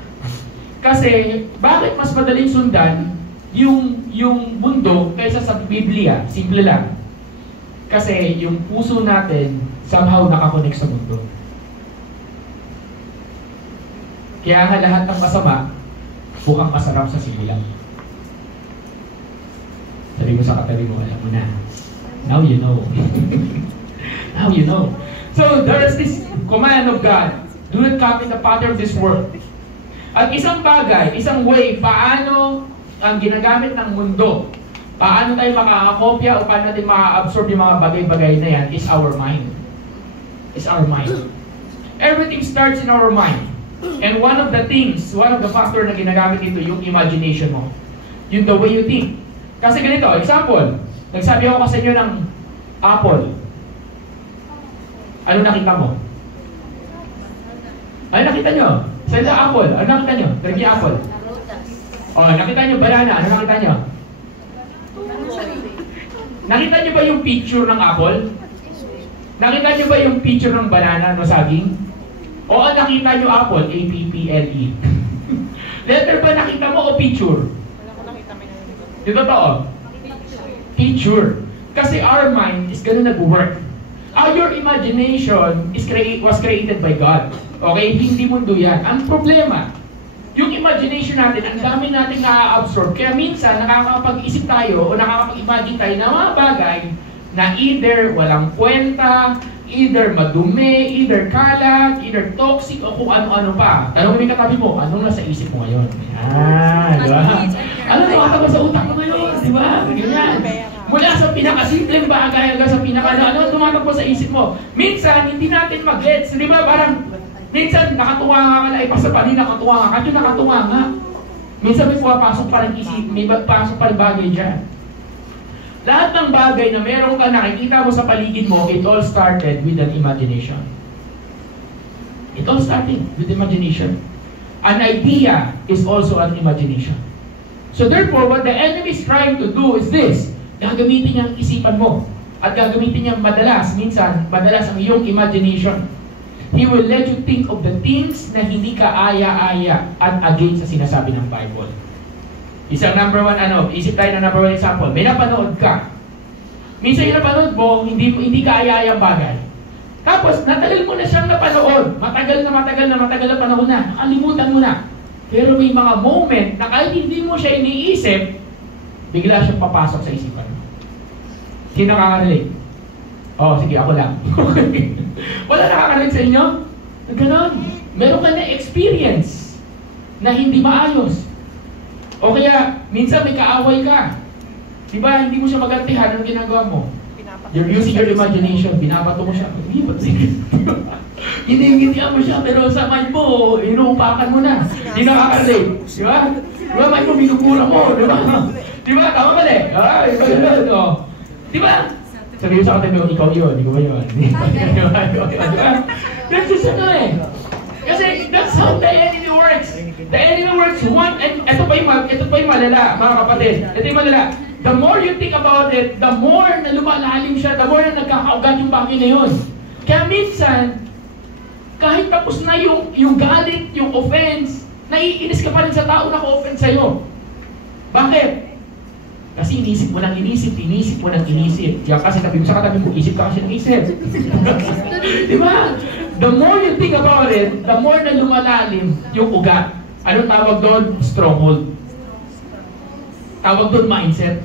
Kasi, bakit mas madaling sundan yung mundo kaysa sa Biblia? Simple lang. Kasi yung puso natin somehow nakakonek sa mundo. Kaya nga lahat ng masama, mukhang masarap sa simulan. Sabi mo sa katabi mo, alam mo na. Now you know. Now you know. So there's this command of God. Do not copy the pattern of this world. At isang bagay, isang way, paano ang ginagamit ng mundo, paano tayo makakakopya o paano natin maka-absorb yung mga bagay-bagay na yan is our mind. Is our mind. Everything starts in our mind. And one of the things, one of the factor na ginagamit dito, yung imagination mo. Yung the way you think. Kasi ganito, example, nagsabi ako sa inyo ng apple. Ano nakita mo? Ano nakita nyo? Sa apple, ano nakita nyo? Naging apple. Oh, nakita nyo banana, ano nakita nyo? Nakita nyo ba yung picture ng apple? Nakita nyo ba yung picture ng banana no saging? O nakita nyo apple, A-P-P-L-E. Letter ba nakita mo o picture? Yung totoo? Picture. Kasi our mind is ganun nag-work. Your imagination was created by God. Okay? Hindi mundo yan. Ang problema, yung imagination natin, ang dami natin na-absorb. Kaya minsan, nakakapag-isip tayo o nakakapag-imagine tayo ng mga bagay na either walang kwenta, either madumi, either kalat, either toxic, o kung ano-ano pa. Tanong mo yung katabi mo, anong nasa isip mo ngayon? Yan, di ba? Ano nakatawa sa utak mo ngayon? Di ba? Ganyan. Mula sa pinakasimpleng bagay hanggang sa ano tumatakbo sa isip mo. Minsan, hindi natin mag-gets. Di ba? Parang, minsan, nakatuwa ka na, ipasa pa rin, nakatuwa ka. Kasi nakatuwa nga. Minsan may pumapasok pa rin isip, may pasok pa rin bagay dyan. Lahat ng bagay na meron ka nakikita mo sa paligid mo, it all started with an imagination. It all started with imagination. An idea is also an imagination. So therefore, what the enemy is trying to do is this. Gagamitin niya ang isipan mo. At gagamitin niya madalas ang iyong imagination. He will let you think of the things na hindi ka aya-aya at against sa sinasabi ng Bible. Isang number one, isip tayo ng number one example. May napanood ka. Minsan yung napanood mo, hindi ka aya-ayang bagay. Tapos, natagal mo na siyang napanood. Matagal na panahon na. Nakalimutan mo na. Pero may mga moment na kahit hindi mo siya iniisip, bigla siyang papasok sa isipan mo. Sino nakaka-relate? Oh, sige, ako lang. Wala nakaka-relate sa inyo? Ganon. Meron ka na experience na hindi maayos. O kaya, minsan may kaaway ka. Diba, hindi mo siya magantihan. Anong ginagawa mo? You're using your imagination. Binabato mo siya. Hindi-hindihan mo siya, pero sa mind mo, inuupakan mo na. Hindi nakaka-relate. Diba? Diba, mind mo, binubura mo. Diba? Diba, tama ba eh? Diba? Sabi mo sa katabi mo, ikaw yun, hindi ko ba yun? Diba? That's just kasi that's how the enemy works. The enemy works one, and ito pa yung malala, mga kapatid. Ito yung malala. The more you think about it, the more na lumalalim siya, the more na nagkakaugat yung bagay na yun. Kaya minsan, kahit tapos na yung galit, yung offense, naiinis ka pa rin sa tao na ka-offense sa'yo. Bakit? Kasi inisip mo nang inisip. Diyan kasi tabi mo sa katabi mo, isip ka kasi ng isip. Diba? The more you think about it, the more na lumalalim yung ugat. Anong tawag doon? Stronghold. Tawag doon mindset.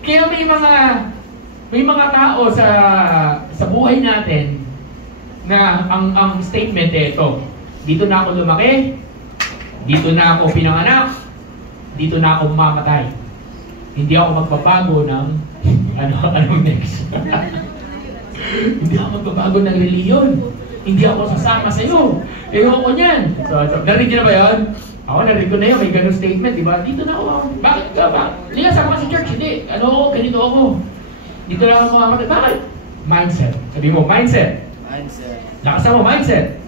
Kaya may mga tao sa buhay natin na ang statement ito. Dito na ako lumaki, dito na ako pinanganak, dito na ako mamatay. Hindi ako magbabago ng anong next. Hindi ako magbabago ng reliyon. Hindi ako sasama sa iyo. Ewan ko niyan. So, narinig niyo na ba yan? Ako narinig ko na yun. May ganun statement, di ba? Dito na ako. Bakit ka ba? Liga, sama ka sa church. Hindi. Ganito ako. Dito na ako mamamatay. Bakit? Mindset. Sabi mo, mindset. Lakasan mo, mindset.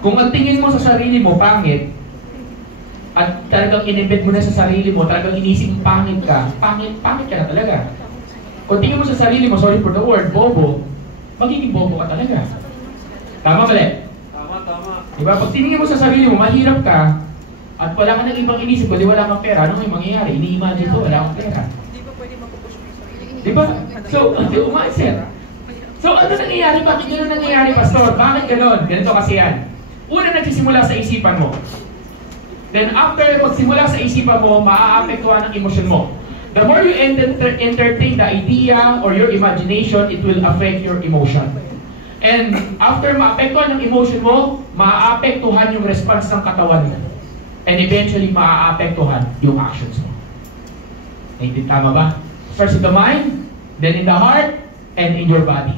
Kung ang tingin mo sa sarili mo, pangit, at talagang in-embed mo na sa sarili mo, talagang inisip mong pangit ka, pangit ka na talaga. Kung tingin mo sa sarili mo, sorry for the word, bobo, magiging bobo ka talaga. Tama mali? Tama. Diba? Pag tiningin mo sa sarili mo, mahirap ka, at wala ka nang ibang inisip, kundi wala kang pera, ano may mangyayari? Ini-imagine ko, wala kang pera. Hindi ba pwede mapupush mo yung sarili? Diba? So, umaset. So, ano nangyayari? Bakit gano'n nangyayari, Pastor? Bakit gano'n? Ganito kasi yan. Una, nagsisimula sa isipan mo. Then, after magsimula sa isipan mo, maaapektuhan ang emosyon mo. The more you entertain the idea or your imagination, it will affect your emotion. And after maapektuhan yung emotion mo, maaapektuhan yung response ng katawan mo. And eventually, maaapektuhan yung actions mo. Tama ba? First in the mind, then in the heart, and in your body.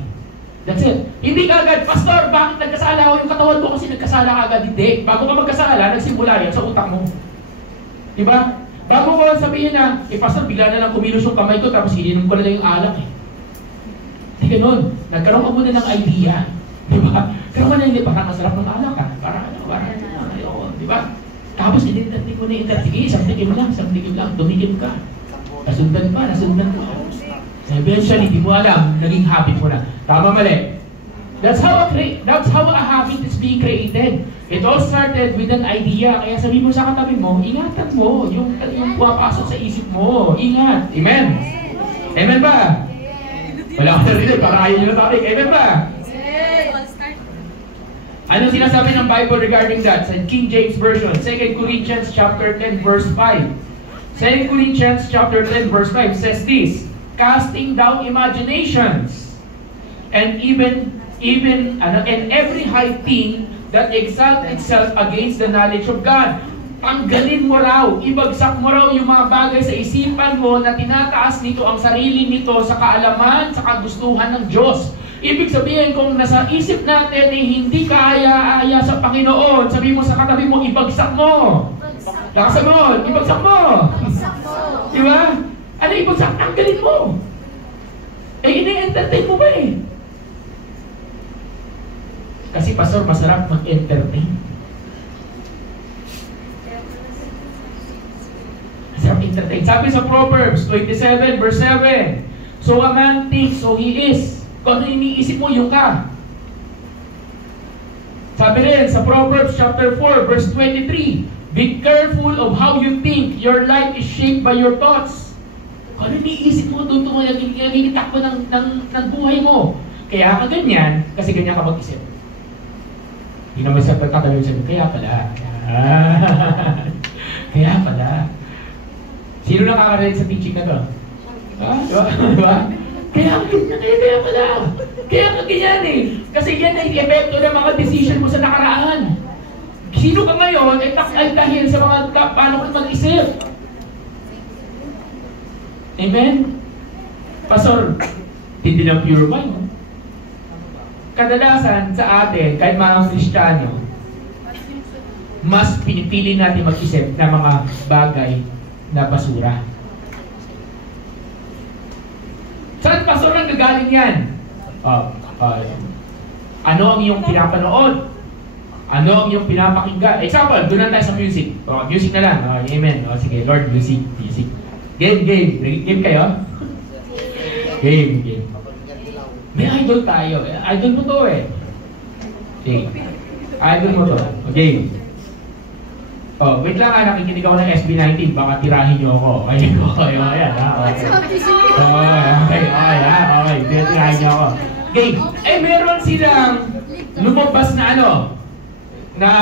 That's it. Hindi ka agad, Pastor, bakit nagkasala ako? Yung katawan ko kasi nagkasala ka agad. Hindi. Bago ka magkasala, nagsimula yan sa utak mo. Diba? Bago ko sabihin na, Pastor, bigla na lang kumilos yung kamay ko, tapos ininom ko na lang yung alak eh. Hindi ganun. Nagkaroon ka muna ng idea. Diba? Karoon ka na hindi, parang masarap ng alak ha. Parang ayoko. Diba? Tapos inintantin mo na yung sige, isang tikim lang, dumikim ka. Nasundan pa. Eventually, di mo alam, naging habit mo na. Tama mali. That's how a habit is being created. It all started with an idea. Kaya sabi mo sa katabi mo, ingatan mo yung pumapasok sa isip mo. Ingat. Amen? Amen ba? Wala ko narinig, parang ayaw nyo na topic. Amen ba? Anong sinasabi ng Bible regarding that? Sa King James Version, 2 Corinthians chapter 10 verse 5. 2 Corinthians chapter 10 verse 5 says this, casting down imaginations and every high thing that exalts itself against the knowledge of God. Tanggalin mo raw, ibagsak mo raw yung mga bagay sa isipan mo na tinataas nito ang sarili nito sa kaalaman, sa kagustuhan ng Diyos. Ibig sabihin, kung nasa isip natin ay hindi kaya-aya sa Panginoon, sabi mo sa katabi mo, ibagsak mo. Lakasan mo, ibagsak mo. Diba? Ano ibagsak? Tanggalin mo. Ini-entertain mo ba eh? Kasi Pastor, masarap mag-entertain. Masarap entertain. Sabi sa Proverbs 27 verse 7, so a man thinks, so he is. Kung ano iniisip mo, yung ka. Sabi rin sa Proverbs chapter 4 verse 23, be careful of how you think. Your life is shaped by your thoughts. Kung ano iniisip mo, doon naging takbo ng buhay mo. Kaya ka ganyan, kasi ganyan ka mag-isip. Hindi naman sa pagkakalaw sabi, kaya pala. Kaya pala. Sino nakaka-relate sa teaching na to? Diba? Kaya pala. Kaya ka ganyan eh. Kasi yan ay epekto ng mga decision mo sa nakaraan. Sino ka ngayon ay dahil sa mga paano ka mag-isip. Amen? Pastor, hindi ng pure mind. Kadalasan sa atin, kahit mga Kristiyano, mas pinipili natin mag-isip ng mga bagay na basura. Saan Pastor nang gagaling yan? Ano ang iyong pinapanood? Ano ang iyong pinapakinggan? Example, doon na tayo sa music. Music na lang. Amen. Sige, Lord, music. Game. Game kayo? Game. May idol tayo. Idol mo to eh. Okay. Idol mo to. Okay. Wait lang nakikinig ako ng SB19. Baka tirahin nyo ako. Okay. Ayan. Okay. Tirahin nyo ako. Okay. Meron silang lumabas na na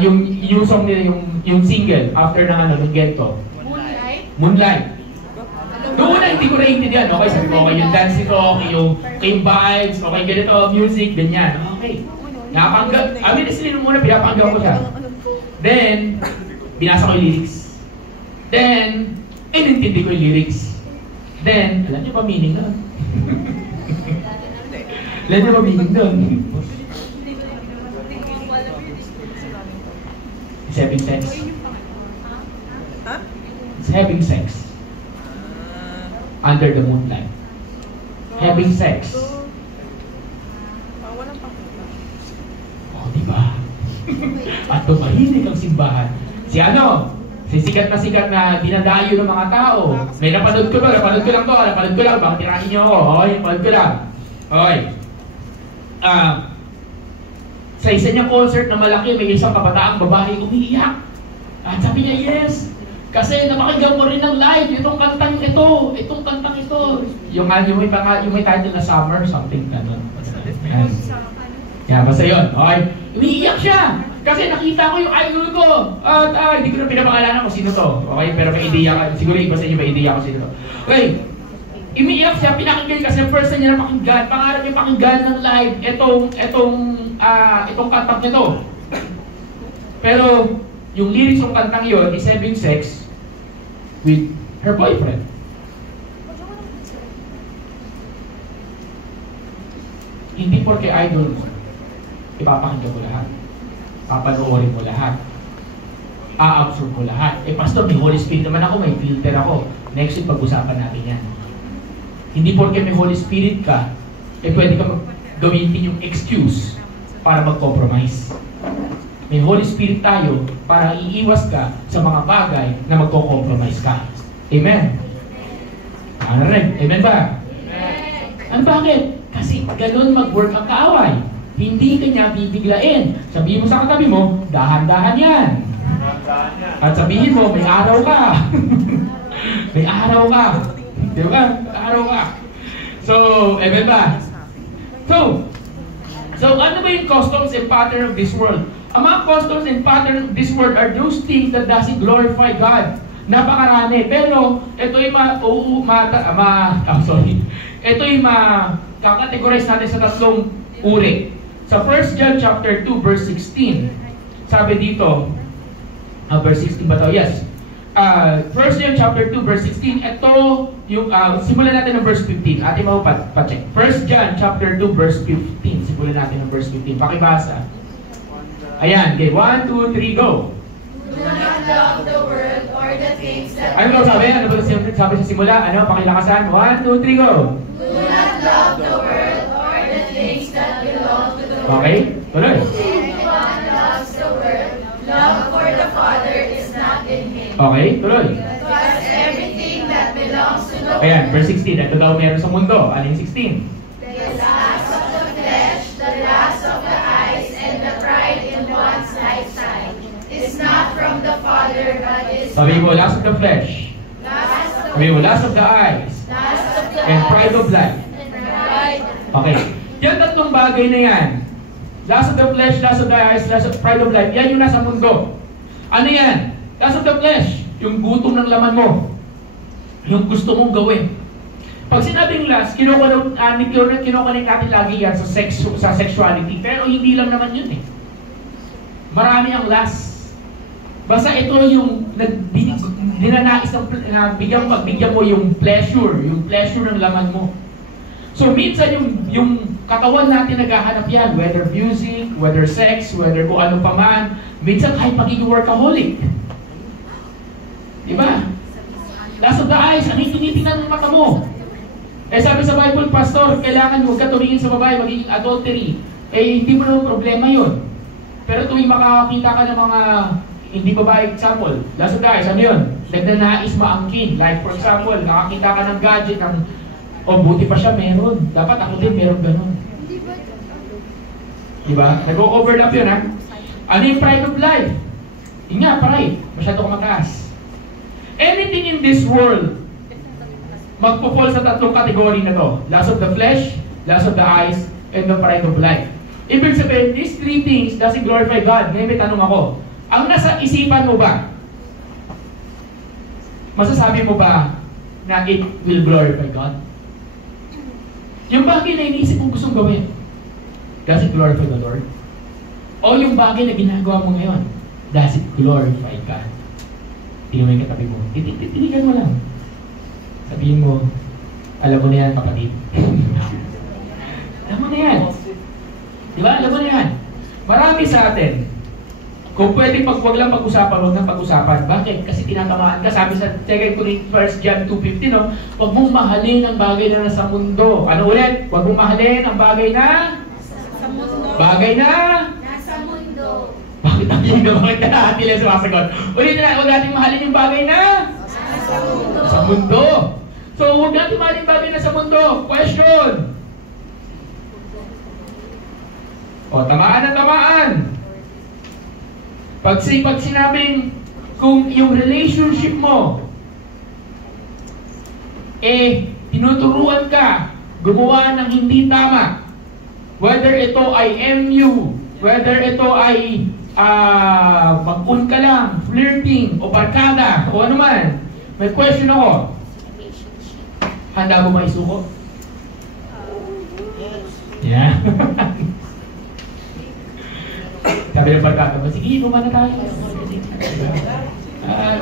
yung song nila, yung single after ng Gento. Moonlight. Noon na hindi ko naiintindihan. Okay, sabi ko, okay yung dance nito, okay yung vibes, okay ganito, music, ganyan. Okay. Honestly, muna pinapanggaw ko siya. Then, binasa ko yung lyrics. Then, inintindi ko yung lyrics. Then, alam niyo ba meaning doon? Alam niyo ba meaning doon? It's having sex. It's having sex. Under the moonlight. Having sex. Oh, diba? At tumahimik ang simbahan. Si sikat na dinadayo ng mga tao. May napanood ko lang, baka tirahin niyo ako. Okay, napanood ko lang. Okay. Sa isa niyang concert na malaki, may isang kabataang babae umiiyak. At sabi niya, yes, kasi napakinggan ko rin ng live, itong kantang ito. Yung may title na Summer, something gano'n. Basta yun. Okay. Umiiyak siya. Kasi nakita ko yung idol ko. At hindi ko na pinapakalanan kung sino to. Okay, pero may ideya ka. Siguro iba sa inyo may ideya kung sino to. Okay. Umiiyak siya, pinakinggan kasi first time niya na pakinggan. Pangarap niya pakinggan ng live itong kantang nito. Pero yung lyrics ng kantang yun is having sex with her boyfriend. Hindi porke idol mo, ipapakinggan mo lahat. Papanoorin mo lahat. A-absorb mo lahat. Pastor, may Holy Spirit naman ako, may filter ako. Next week, pag-usapan natin yan. Hindi porke may Holy Spirit ka, pwede ka gamitin yung excuse para mag-compromise. May Holy Spirit tayo para iiwas ka sa mga bagay na magko-compromise ka. Amen? Ano rin? Amen ba? Amen. Ano bakit? Kasi ganun mag-work ang kaaway. Hindi ka niya bibiglain. Sabihin mo sa katabi mo, dahan-dahan yan. At sabihin mo, may araw ka. May araw ka. Di ba? May araw ka. So, amen ba? So ano ba yung customs and pattern of this world? Ang mga customs and pattern of this world are those things that doesn't glorify God. Napakarami. Pero, ito'y kakategorize natin sa tatlong uri. Sa 1 John chapter 2 verse 16, sabi dito, verse 16 ba ito? Yes. 1 John chapter 2 verse 16, ito yung, simulan natin ng verse 15. Ating mo pa-check. 1 John chapter 2 verse 15. Simulan natin ng verse 15. Pakibasa. Ayan, okay. 1, 2, 3, go. Do not love the world or the things that... Ano ba sabi? Ano ba sabi sa simula? Ano? Pakilakasan. 1, 2, 3, go. Do not love the world or the things that belong to the world. Okay? Tuloy. If anyone loves the world, love for the Father is not in him. Okay? Tuloy. Because everything that belongs to the world... Ayan, verse 16. Ito daw meron sa mundo. Ano yung 16? The lust of the flesh, the lust of the eyes, and the pride in one's lifestyle is not from the Father, but is... Sabi mo, lust of the flesh. Sabi mo, lust of the eyes. And pride of life. Okay. Yan tatlong bagay na yan. Lust of the flesh, lust of the eyes, lust of pride of life. Yan yung nasa mundo. Ano yan? Lust of the flesh. Yung gutom ng laman mo. Yung gusto mong gawin. Pag sinabing lust, kinukunik natin lagi yan sa sexuality. Pero hindi lang naman yun eh. Marami ang lust. Basta ito yung dinanais na pagbigyan mo yung pleasure ng laman mo. So minsan yung katawan natin naghahanap yan, whether music, whether sex, whether kung ano pa man, minsan kahit pagiging workaholic. Diba? Lust of the eyes, ano yung tinitingnan ng mata mo? Sabi sa Bible, Pastor, kailangan huwag ka tumingin sa babae, magiging adultery. Hindi mo naman problema yun. Pero tuwing makakakita ka ng mga hindi babae, example, lust of the eyes, ano yun? Nagnanais maangkin. Like for example, nakakita ka ng gadget, buti pa siya meron. Dapat ako din meron ganun. Diba? Nag-overlap yun, ha? Ano yung pride of life? Yun nga, pride. Masyado ka mataas. Anything in this world, magpo-fall sa tatlong kategory na to. Lust of the flesh, lust of the eyes, and the pride of life. Ibig sabihin, these three things doesn't glorify God. Ngayon may tanong ako, ang nasa isipan mo ba, masasabi mo ba na it will glorify God? Yung bagay na iniisip mong gustong gawin, does it glorify the Lord? O yung bagay na ginagawa mo ngayon, does it glorify God? Tingnan mo yung katabi mo. Tinigan mo lang. Sabihin mo, alam mo na yan, kapatid. Alam mo na yan. Diba? Alam mo na yan. Marami sa atin, kung pwede wag lang pag-usapan, huwag nang pag-usapan. Bakit? Kasi tinatamaan ka. Sabi sa 2 John 2:15, no? Huwag mong mahalin ang bagay na nasa mundo. Ano ulit? Huwag mong mahalin ang bagay na? Sa mundo. Bagay na? Nasa mundo. Hindi bakit na nila sumasagot. Ulit na, huwag natin mahalin yung bagay na sa mundo. So, huwag natin mahalin yung bagay na sa mundo. Question. O, tamaan na tamaan. Pag sinabing kung yung relationship mo tinuturuan ka gumawa ng hindi tama, whether ito ay MU, whether ito ay mag-un ka lang, flirting, o barkada, o ano man, may question ako. Handa mo maisuko? Yeah. Sabi ng barkada mo, sige, bumana tayo.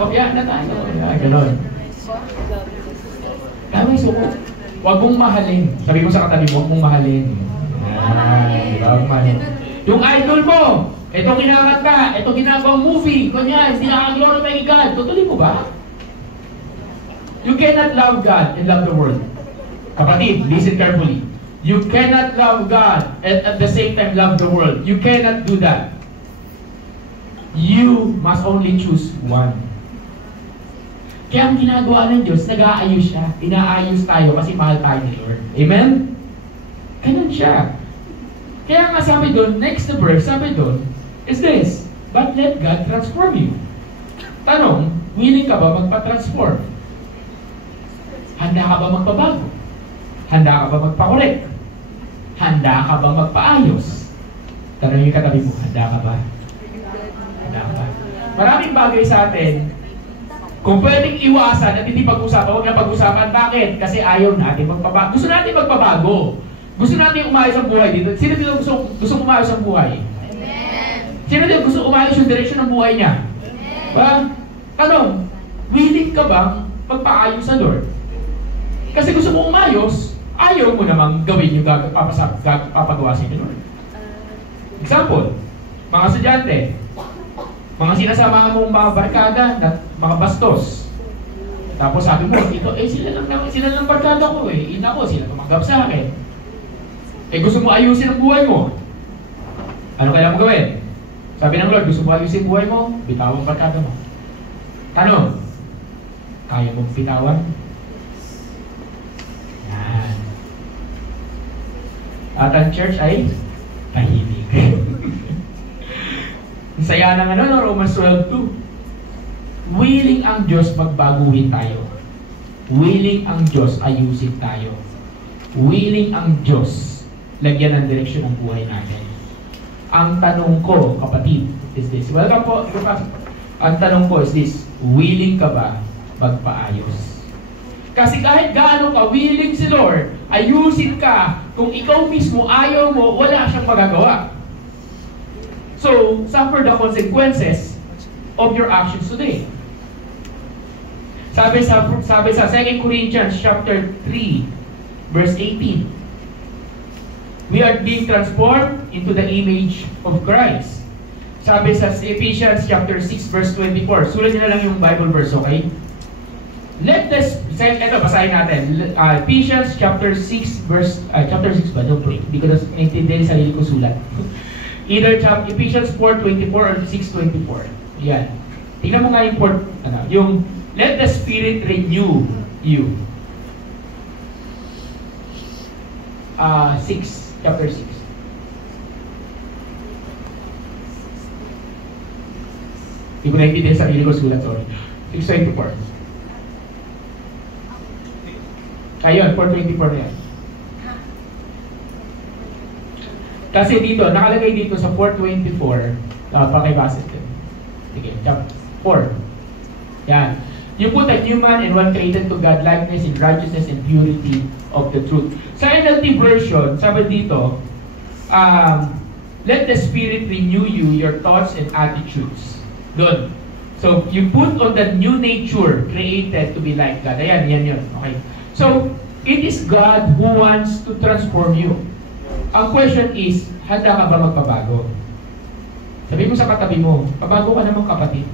Kopya na tayo. Ganon. Handa mo isuko. Huwag mong mahalin. Sabi mo sa katabi mo, huwag mong mahalin. Diba? Huwag mahalin. Yung idol mo, ito kinakanta, ito ginagawang movie, ganyan, hindi nakaglorify kay God. Tutuloy mo ba? You cannot love God and love the world. Kapatid, listen carefully. You cannot love God and at the same time love the world. You cannot do that. You must only choose one. Kaya ang ginagawa ng Diyos, nag-aayos siya. Inaayos tayo kasi mahal tayo ni Lord. Amen? Ganun siya. Kaya nga sabi doon, next verse, sabi doon, is this, but let God transform you. Tanong, willing ka ba magpa-transform? Handa ka ba magpabago? Handa ka ba magpa-correct? Handa ka ba magpaayos? Tanong yung katabi mo, handa ka ba? Handa ka ba? Maraming bagay sa atin, kung pwedeng iwasan at hindi pag-usapan, huwag na pag-usapan. Bakit? Kasi ayaw natin magpabago. Gusto natin magpabago. Gusto natin umayos ang buhay dito. Sino dito gusto umayos ang buhay? Amen. Sino dito gusto umayos yung direksyon ng buhay niya? Amen. Ba? Tanong, willing ka bang magpaayos sa Lord? Kasi gusto mo umayos, ayaw mo namang gawin yung papagawa sa Lord. Example, mga estudyante, mga sinasama mong mga barkada, mga bastos. Tapos sabi mo, sila lang barkada ko ina ko, sila tumanggap sa akin. Gusto mo ayusin ang buhay mo. Ano kailangan mo gawin? Sabi ng Lord, gusto mo ayusin ang buhay mo, bitawan ang barkada mo. Tanong, kaya mong bitawan? Yan. At ang church ay tahimik. Saya ng Romans 12:2. Willing ang Diyos magbaguhin tayo. Willing ang Diyos ayusin tayo. Willing ang Diyos lagyan ng direksyon ng buhay natin. Ang tanong ko, kapatid, is this. Welcome po. Ang tanong ko is this. Willing ka ba magpaayos? Kasi kahit gaano ka willing si Lord, ayusin ka, kung ikaw mismo ayaw mo, wala siyang magagawa. So, suffer the consequences of your actions today. Sabi sa 2 Corinthians chapter 3, verse 18. We are being transformed into the image of Christ. Sabi sa Ephesians chapter 6, verse 24. Sulat nyo na lang yung Bible verse, okay? Ito, basahin natin. Ephesians chapter 6, verse, chapter 6 ba? Don't break. Hindi ko naintindihan sa sarili ko sulat. Either Ephesians 4:24 or 6:24. Yan. Tingnan mo nga yung let the Spirit renew you. 6, chapter 6. Hindi ko naintindihan sa sarili ko sulat, sorry. 6:24. Ayun, 4:24 na yan. Kasi dito, nakalagay dito sa 4:24, pakibasa din. Sige, chapter 4. Yan. You put a new man and one created to God likeness in righteousness and purity of the truth. Sa NLT version, sabi dito, let the Spirit renew you, your thoughts and attitudes. Doon. So, you put on the new nature created to be like God. Ayan, yan yun. Okay. So, it is God who wants to transform you. Ang question is, handa ka ba magpabago? Sabi mo sa katabi mo, pabago ka naman kapatid.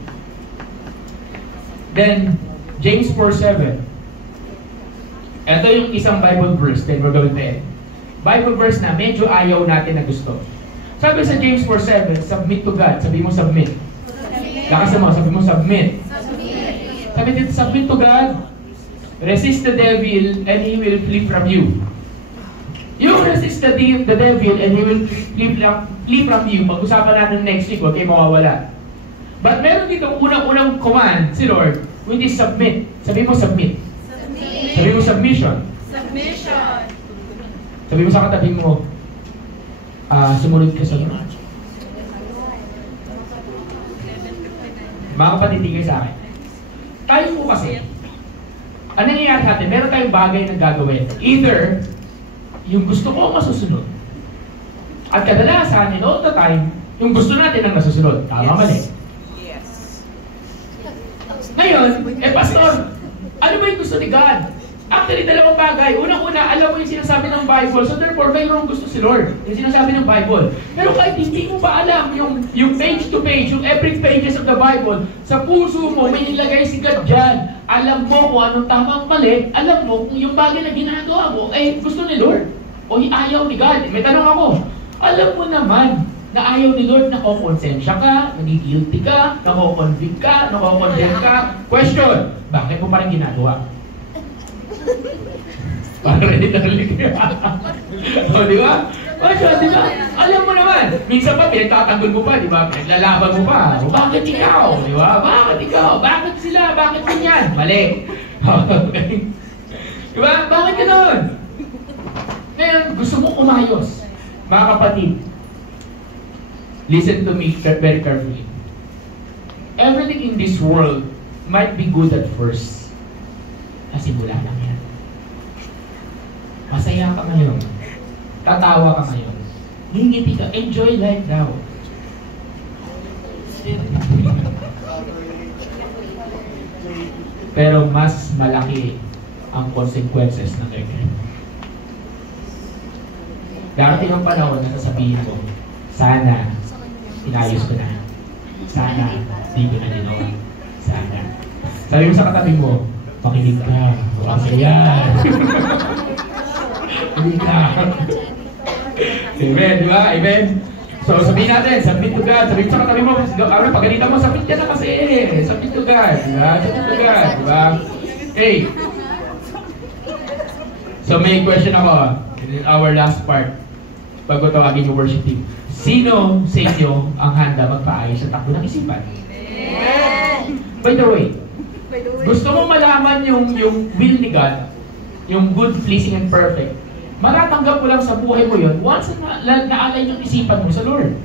Then, James 4:7. Ito yung isang Bible verse, then we're going to end. Bible verse na medyo ayaw natin na gusto. Sabi sa James 4:7, submit to God. Sabi mo submit. Lakas mo, sabi mo submit. Sabi dito, submit to God. Resist the devil and he will flee from you. You resist the devil and he will flee from you. Pag-usapan natin next week, huwag kayo mawawala. But meron dito unang-unang command si Lord, which is submit. Sabi mo submit. Sabi mo submission. Sabi mo sa katabi mo, sumunod ka sa Lord. Mga kapatid, tingin sa akin. Tayo po kasi, ano nangyayari sa atin? Meron tayong bagay na gagawin. Either, yung gusto ko masusunod. At kadalasan, and all the time, yung gusto natin ang nasusunod. Tama mali? Yes. Ngayon, pastor, ano ba yung gusto ni God? Actually, dalawang bagay. Unang-una, alam mo yung sinasabi ng Bible. So therefore, mayroong gusto si Lord. Yung sinasabi ng Bible. Pero kahit hindi mo ba alam yung page to page, yung every pages of the Bible, sa puso mo, may nilagay si God dyan. Alam mo kung anong tama at mali. Alam mo kung yung bagay na ginagawa mo, gusto ni Lord. O ayaw ni God. May tanong ako. Alam mo naman na ayaw ni Lord, nakokonsensya ka, nagigilty ka, nakoconvict ka, nakokondemn ka. Question, bakit mo pa rin ginagawa? Parang ready na rin. O, di ba? Question, di ba? Alam mo naman, minsan pa, pinagtatanggol mo pa, di ba? Pinaglalaban mo pa. O, bakit ikaw? Di ba? Bakit ikaw? Bakit sila? Bakit ganyan? Mali. Di ba? Bakit gano'n? Ngayon, gusto mo umayos. Mga kapatid, listen to me very carefully. Everything in this world might be good at first. Nasimula lang yan. Masaya ka ngayon. Tatawa ka ngayon. Ngingiti ka. Enjoy life now. Pero mas malaki ang consequences ng regret. Darating ang panahon na sasabihin mo, sana inayos ko na. Sana di ko na ginawa. Sana. Sabi mo sa katabi mo, makinig ka. Huwag ka yan. Makinig ka. Amen, di ba? Amen. So sabihin natin, submit to God. Sabihin sa katabi mo, pagalitan mo, submit ka na kasi. Submit to God. Diba? Submit to God. Diba? Okay. So may question ako. In our last part, bago tawagin yung worship team. Sino sa inyo ang handa magpaayos sa takbo ng isipan? By the way, gusto mo malaman yung will ni God, yung good, pleasing, and perfect, matatanggap mo lang sa buhay mo yun once naalay yung isipan mo sa Lord.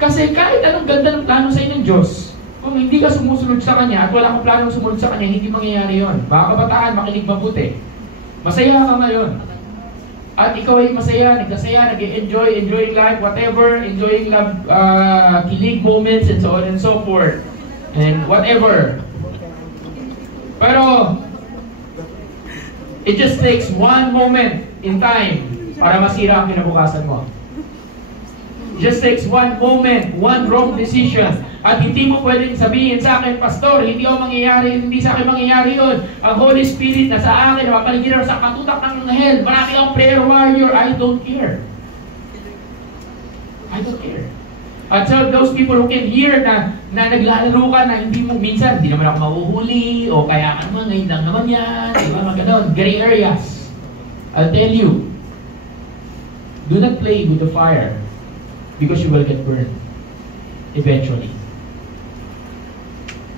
Kasi kahit anong ganda ng plano sa inyo ng Diyos, kung hindi ka sumusunod sa Kanya at wala kang planong sumunod sa Kanya, hindi mangyayari yun. Mga kabataan, makinig mabuti. Masaya ka ngayon. At ikaw ay masaya, nagkasaya, enjoying life, whatever, enjoying love, kilig moments, and so on and so forth. And whatever. Pero, it just takes one moment in time para masira ang kinabukasan mo. It just takes one moment, one wrong decision. At hindi mo pwedeng sabihin sa akin, Pastor, hindi sa akin mangyayari yun. Ang Holy Spirit na sa akin, mapaligiran sa katutak ng hell. Marami akong prayer warrior. I don't care. I don't care. At so those people who can hear na naglalaro ka na hindi mo, minsan, hindi naman ako mahuhuli, o kaya ano, ngayon lang naman yan, di ba, mga ganon, gray areas. I'll tell you, do not play with the fire because you will get burned eventually.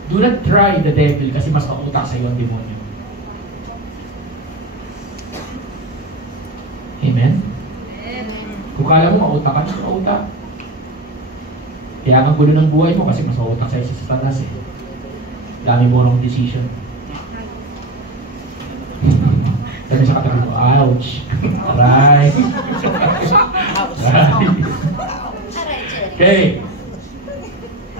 Do not try the devil kasi mas mautak sa iyo ang demonyo. Amen? Kung kala mo mautak ka, mas mautak. Kaya ang gulo ng buhay mo kasi mas mautak sa iyo sa Satanas eh. Dami mo wrong decision. Sabi sa katabi mo, ouch! Aray! Aray! Okay.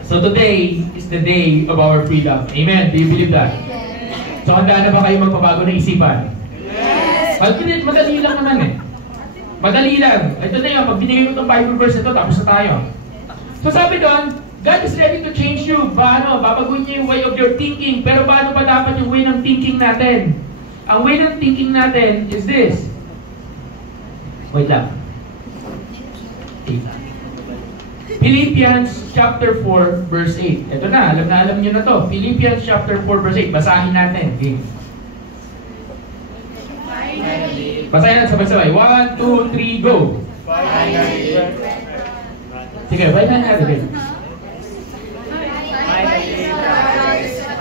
So today is the day of our freedom. Amen. Do you believe that? So handa na ba kayo magpabago ng isipan? Yes! Madali lang naman eh. Madali lang. Ito na yun. Pag binigay ko itong Bible verse na ito, tapos na tayo. So sabi doon, God is ready to change you. Paano? Babaguhin niya yung way of your thinking. Pero paano pa dapat yung way ng thinking natin? Ang way ng thinking natin is this. Wait lang. 8. Philippians chapter 4 verse 8. Ito na alam niyo na to. Philippians chapter 4 verse 8. Basahin natin. Okay. Basahin natin sabay-sabay. 1, 2, 3, go! Sige, basahin natin.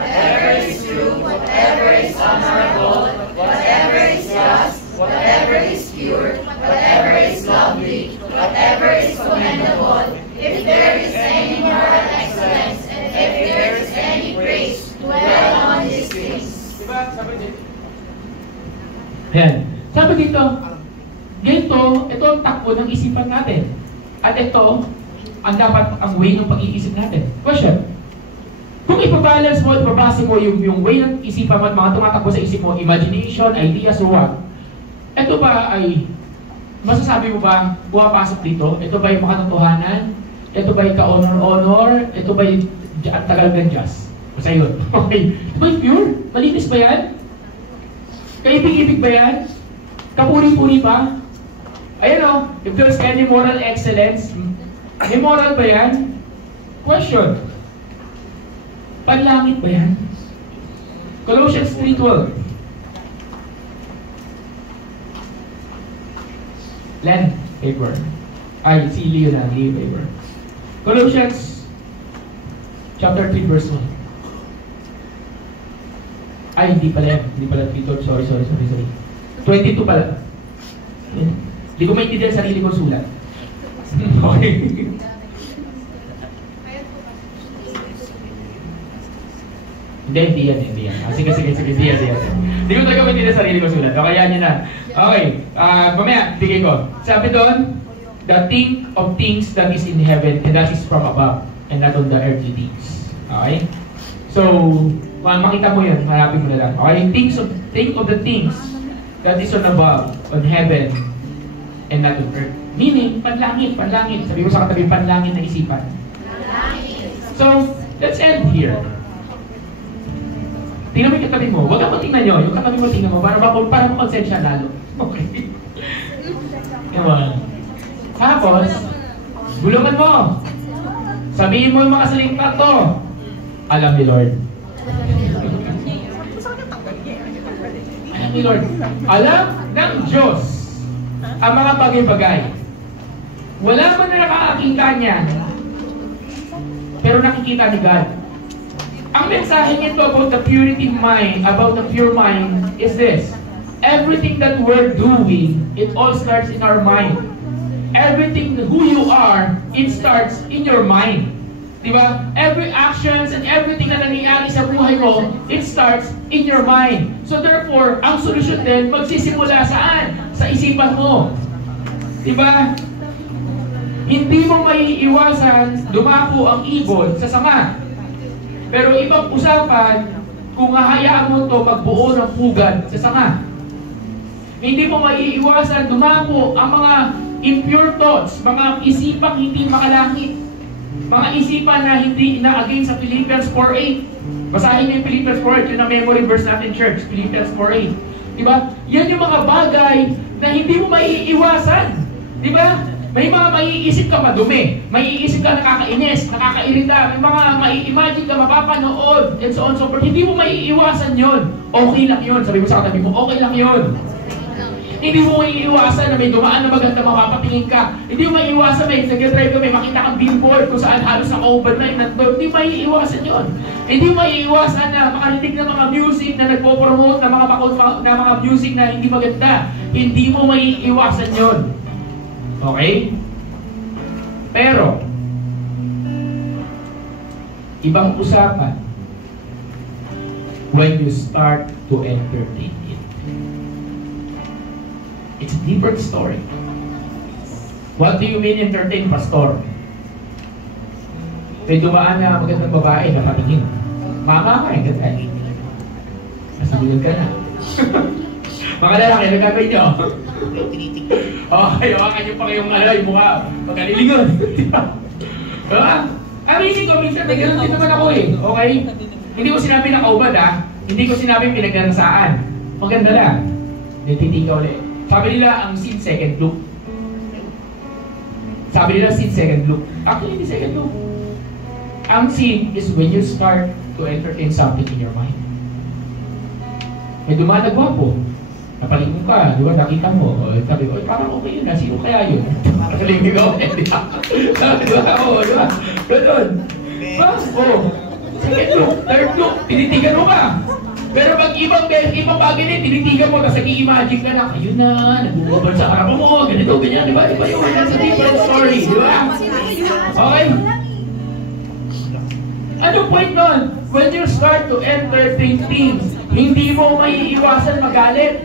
Whatever is true, whatever is honorable, whatever is just, whatever is pure, whatever is lovely, whatever is commendable, if there is any moral excellence, and if there is any praise, dwell on these things. Diba? Sabi dito. Yan. Sabi dito, ganito, ito ang takbo ng isipan natin. At ito, ang way ng pag-iisip natin. Question. Kung ipabalance mo, ipabase mo yung way ng isipan mo at mga tumatakbo sa isip mo, imagination, ideas, or what, ito ba ay, masasabi mo ba, pumapasok dito? Ito ba yung makatotohanan? Ito ba yung ka-honor-honor? Ito ba yung tagal ng Diyos? Basta yun. Okay. Ito ba yung pure? Malinis ba yan? Kaibig-ibig ba yan? Kapuri-puri ba? Ayan o, if there's any moral excellence, may moral ba yan? Question. Panlangit ba yan? Colossians 3:12. Len, paper. Ay, si Leo na, Leo paper. Colossians chapter 3 verse 1. Ay, hindi pala yan. Hindi pala 3:12. Sorry. 22 pala. Hindi ko maintindihan sarili kong sulat. Okay. Hindi yan. Sige. Hindi ko talaga maintindihan sarili kong sulat. Okay, yan na. Okay. Mamaya, bigay ko. Sabi doon, the think of things that is in heaven and that is from above and not on the earthly things. Okay? So, makita mo yun, hanapin mo na lang. Okay? Think of the things that is on above, on heaven, and not on earth. Meaning, panlangit. Sabi mo sa katabi, panlangit na isipan. So, let's end here. Tingnan mo yung katabi mo. Huwag kang tingnan nyo. Yung katabi mo, tingnan mo. Para mo konsensya lalo. Okay. Yaman. Tapos, bulungan mo. Sabihin mo yung mga salita to. Alam ni Lord. Alam ni Lord. Alam ng Diyos ang mga bagay-bagay. Wala man na nakakakita niya, pero nakikita ni God. Ang mensahe nito about the purity mind, about the pure mind, is this. Everything that we're doing, it all starts in our mind. Everything who you are, it starts in your mind. Diba? Every actions and everything na nangyayari sa buhay mo, it starts in your mind. So therefore, ang solusyon din, magsisimula saan? Sa isipan mo. Diba? Hindi mo maiiwasan dumako ang ibon sa sanga. Pero ibang usapan, kung hahayaan mo to magbuo ng pugad sa sanga. Hindi mo maiiwasan dumako ang mga impure thoughts, mga isipang hindi makalangit. Mga isipan na hindi na-against sa Philippians 4:8. Basahin niyo yung Philippians 4:8, yun ang memory verse natin, church. Philippians 4:8. Diba? Yan yung mga bagay na hindi mo maiiwasan. Diba? May mga maiisip ka madumi, maiisip ka nakakainis, nakakairita, may mga mai-imagine ka mapapanood, and so on so forth. Hindi mo maiiwasan yun. Okay lang yun. Sabi mo sa katabi mo, okay lang yun. Hindi mo maiiwasan na may dumaan na maganda mapapatingin ka. Hindi mo maiiwasan may nag-drive ka, may makita kang billboard kung saan halos naka-overnight na doon. Hindi maiiwasan yun. Hindi mo maiiwasan na makarinig ng mga music na nagpo-promote na mga music na hindi maganda. Hindi mo maiiwasan yun. Okay? Pero, ibang usapan when you start to entertain it. It's a different story. What do you mean entertain, Pastor? May dumaan na magandang babae na patingin. Mama ka, ganda. Nasabihin ka na. Mga lalaki, nagagawin nyo. Okay, hawakan nyo pa kayong yung mukha. Pagkalilingon. Aminin ko, minsan nagano'n din naman ako eh. Okay? Hindi ko sinabi na kaubad Hindi ko sinabi pinagdanasaan. Maganda lang. Nagtitika ulit. Sabi nila, ang scene second look. Sabi nila sin second look. Actually, hindi second look. Ang sin is when you start to entertain something in your mind. May dumaan na gwapo. Napalingon ka, di ba? Nakita mo. O, sabi ko, parang okay yun na. Sino kaya yun? Nakalingon ko. Di ba? Di ba? O, di ba? Ganun. Diba? O, second look, third look, tinitigan mo ka. Pero pag ibang bagay din, tinitigan mo, tapos nag-i-imagine ka na, ayun na, nagbubabal sa harapan mo, ganito, ganyan, di ba? Di ba yun? That's a different story, di ba? Okay? Anong point nun? When you start to entertain things, hindi mo maiiwasan magalit.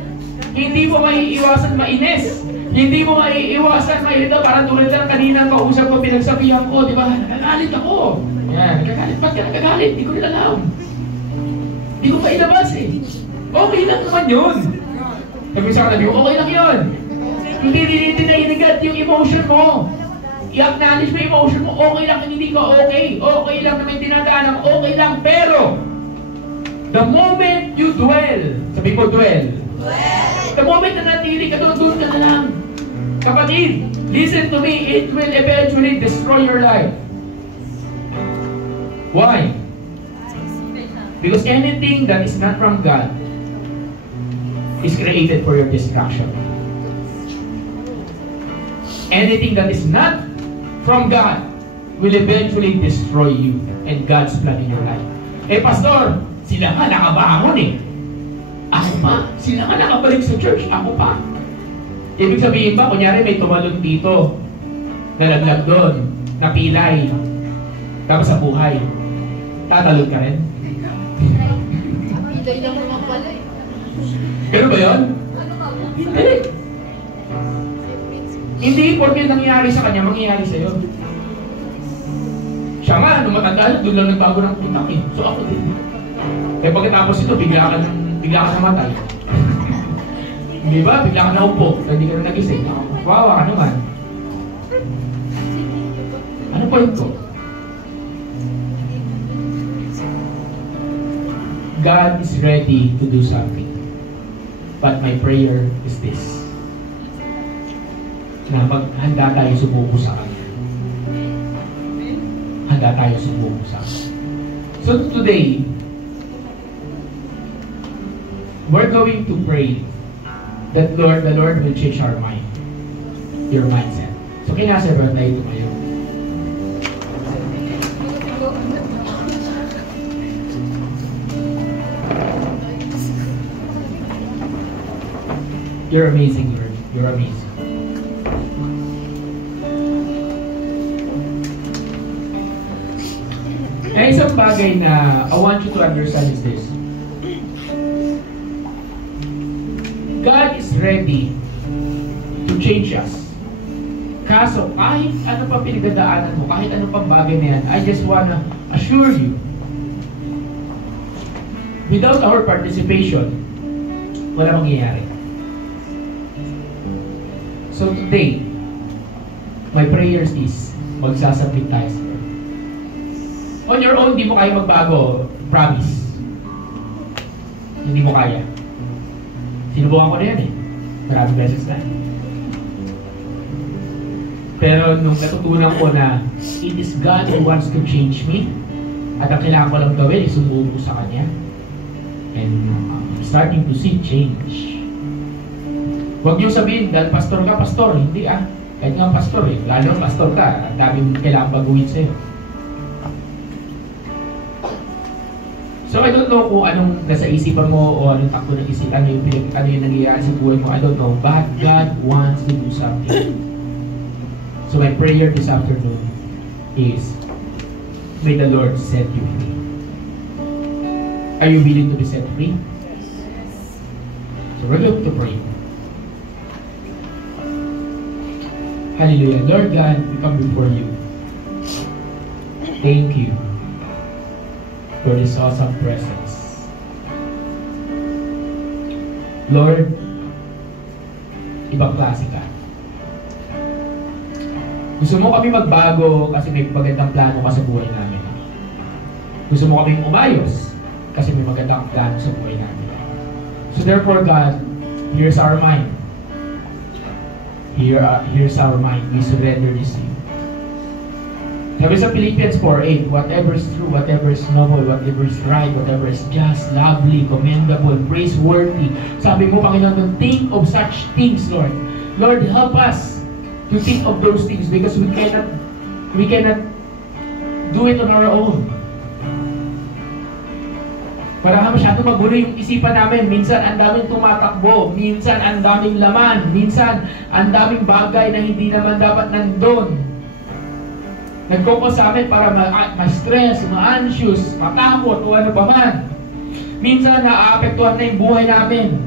Hindi mo maiiwasan mainis. Hindi mo maiiwasan mairita. Parang tulad lang kanina kausap ko, pinagsabihan ko, di ba? Nagagalit ako. Yan, nagagalit. Ba't ka nagagalit? Di ko rin alam. Di ko pa ilabas eh. Okay lang naman yun. Sabi sa kanabi ko, okay lang yun. Hindi dininigat yung emotion mo. I-acknowledge mo yung emotion mo, okay lang kung hindi ka okay. Okay lang na may dinadaanan, okay lang. Pero, the moment you dwell, sabi ko dwell. The moment na natili ka doon ka na lang. Kapatid, listen to me, it will eventually destroy your life. Why? Because anything that is not from God is created for your destruction. Anything that is not from God will eventually destroy you and God's plan in your life. Eh, Pastor, sila nga nakabangon eh. Ako pa. Sila nga nakabalik sa church. Ako pa. Ibig sabihin ba, kunyari may tumalon dito, nalaglag doon, napilay, tapos sa buhay. Tatalon ka rin? Ganun ba yun? Hindi. Hindi porque nangyayari sa kanya, mangyayari sa'yo. Siya nga, nung matanda, doon lang nagbago ng utak eh. So ako din. Kaya pagkatapos ito, bigla ka namatay. Di ba? Bigla ka naupo, hindi ka na nagising. Wawa ka naman. Ano point ko? God is ready to do something. But my prayer is this. Na handa tayo sumuko sa Kanya. Handa tayo sumuko sa Kanya. So today, we're going to pray that the Lord will change our mind. Your mindset. So kinasabi tayo tumayo. You're amazing, Lord. You're amazing. Kaya isang bagay na I want you to understand is this. God is ready to change us. Kaso, kahit ano pa pinagdadaanan mo, kahit ano pang bagay na yan, I just wanna assure you, without our participation, wala mangyayari. So today, my prayer is this, magsasabit tayo sa Lord. On your own, di mo kaya magbago, promise. Hindi mo kaya. Sinubukan ko na yan eh. Maraming beses na. Pero nung natutunan ko na it is God who wants to change me, at ang kailangan ko lang gawin is sumuko sa Kanya. And I'm starting to see change. Huwag niyo sabihin, dahil pastor ka, pastor. Hindi ah. Kahit nga pastor eh. Lalo pastor ka, ang daming kailangan baguhin sa'yo. So I don't know kung anong nasa isipan mo o anong takbo ng isipan, ano yung nangyayari sa buhay mo. I don't know. But God wants to do something. So my prayer this afternoon is, may the Lord set you free. Are you willing to be set free? So we're going to pray. Hallelujah. Lord God, we come before you. Thank you for this awesome presence. Lord, ibang klase ka. Gusto mo kami magbago kasi may magandang plano ka sa buhay namin. Gusto mo kami umayos kasi may magandang plano sa buhay namin. So therefore, God, here's our mind. Here's our mind. We surrender this to you. Sabi sa Philippians 4:8, whatever is true, whatever is noble, whatever is right, whatever is just, lovely, commendable, praiseworthy. Sabi mo, Panginoon, think of such things, Lord. Lord, help us to think of those things because we cannot do it on our own. Para masyado magulo yung isipan namin. Minsan ang daming tumatakbo, minsan ang daming laman, minsan ang daming bagay na hindi naman dapat nandun. Nag-focus sa amin para ma-stress, ma-anxious, matakot o ano pa man. Minsan naaapektuhan na yung buhay namin.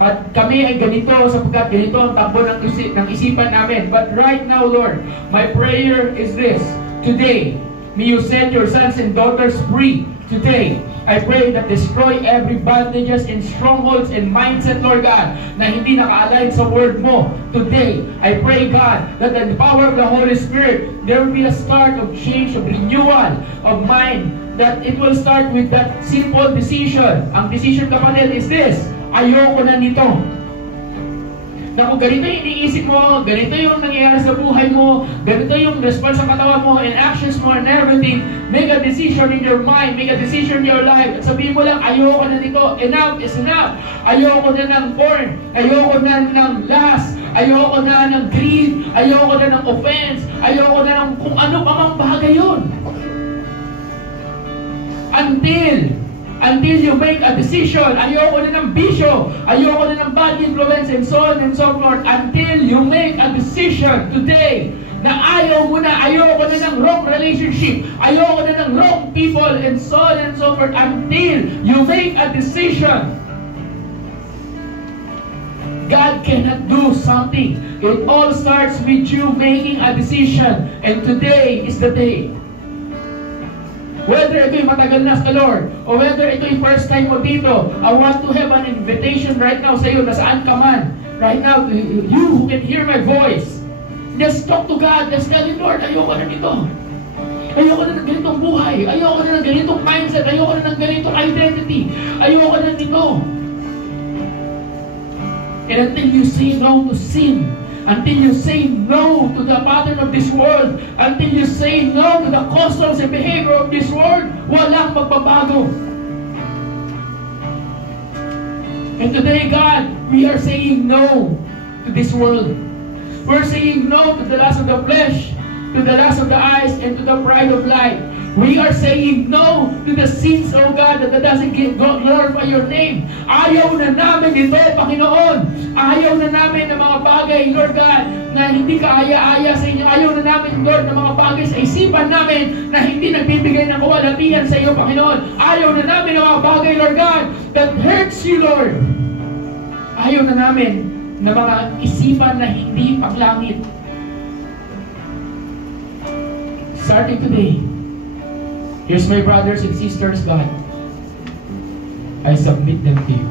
At kami ay ganito sapagkat ganito ang takbo ng isipan namin. But right now, Lord, my prayer is this. Today, may you set your sons and daughters free. Today, I pray that destroy every bondages and strongholds and mindset, Lord God, na hindi naka-align sa word mo. Today, I pray, God, that in the power of the Holy Spirit, there will be a start of change, of renewal of mind, that it will start with that simple decision. Ang decision, kapatid, is this: ayoko na nito. Na kung ganito yung iniisip mo, ganito yung nangyayari sa buhay mo, ganito yung response sa katawan mo and actions mo and everything, make a decision in your mind, make a decision in your life. At sabihin mo lang, ayoko na nito. Enough is enough. Ayoko na ng porn. Ayoko na ng lust. Ayoko na ng greed. Ayoko na ng offense. Ayoko na ng kung ano pa mang bagay yun. Until you make a decision, ayoko na ng bisyo, ayoko na ng bad influence, and so on and so forth, until you make a decision today na ayoko na ng wrong relationship, ayoko na ng wrong people, and so on and so forth, until you make a decision. God cannot do something. It all starts with you making a decision, and today is the day. Whether ito'y matagal na sa Lord, o whether ito'y first time mo dito, I want to have an invitation right now sa iyo, nasaan ka man. Right now, you who can hear my voice, just talk to God, just tell Him, Lord, ayoko na nito. Ayoko na ng ganitong buhay. Ayoko na ng ganitong mindset. Ayoko na ng ganitong identity. Ayoko na nito. And until you say no to sin, until you say no to the pattern of this world, until you say no to the customs and behavior of this world, walang magbabago. And today, God, we are saying no to this world. We're saying no to the lust of the flesh, to the lust of the eyes, and to the pride of life. We are saying no to the sins, oh God, that doesn't glorify your name. Ayaw na namin ito, Panginoon. Ayaw na namin ng mga bagay, Lord God, na hindi kaaya-aya sa inyo. Ayaw na namin, Lord, ng mga bagay sa isipan namin na hindi nagbibigay ng kawalatian sa iyo, Panginoon. Ayaw na namin ng mga bagay, Lord God, that hurts you, Lord. Ayaw na namin ng mga isipan na hindi paglangit. Starting today, here's my brothers and sisters, God. I submit them to you.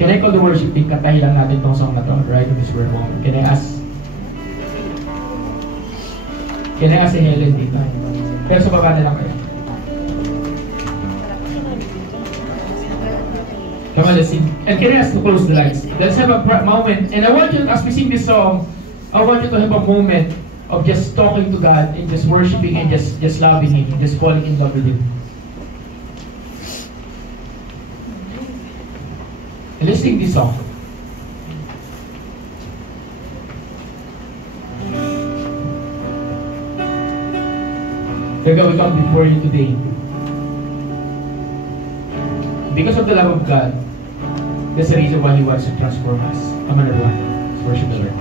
Can I call the worship team? Kantahin lang natin itong song na to right in this word moment. Can I ask si Helen dito? Pero sa baba na lang kayo. Come on, let's sing. And can I ask to close the lights? Let's have a moment. And I want you, as we sing this song, I want you to have a moment of just talking to God and just worshiping and just loving Him, just falling in love with Him. And let's sing this song. Dear God, we come before you today. Because of the love of God, that's the reason why He wants to transform us. Come on, everyone. Let's worship the Lord.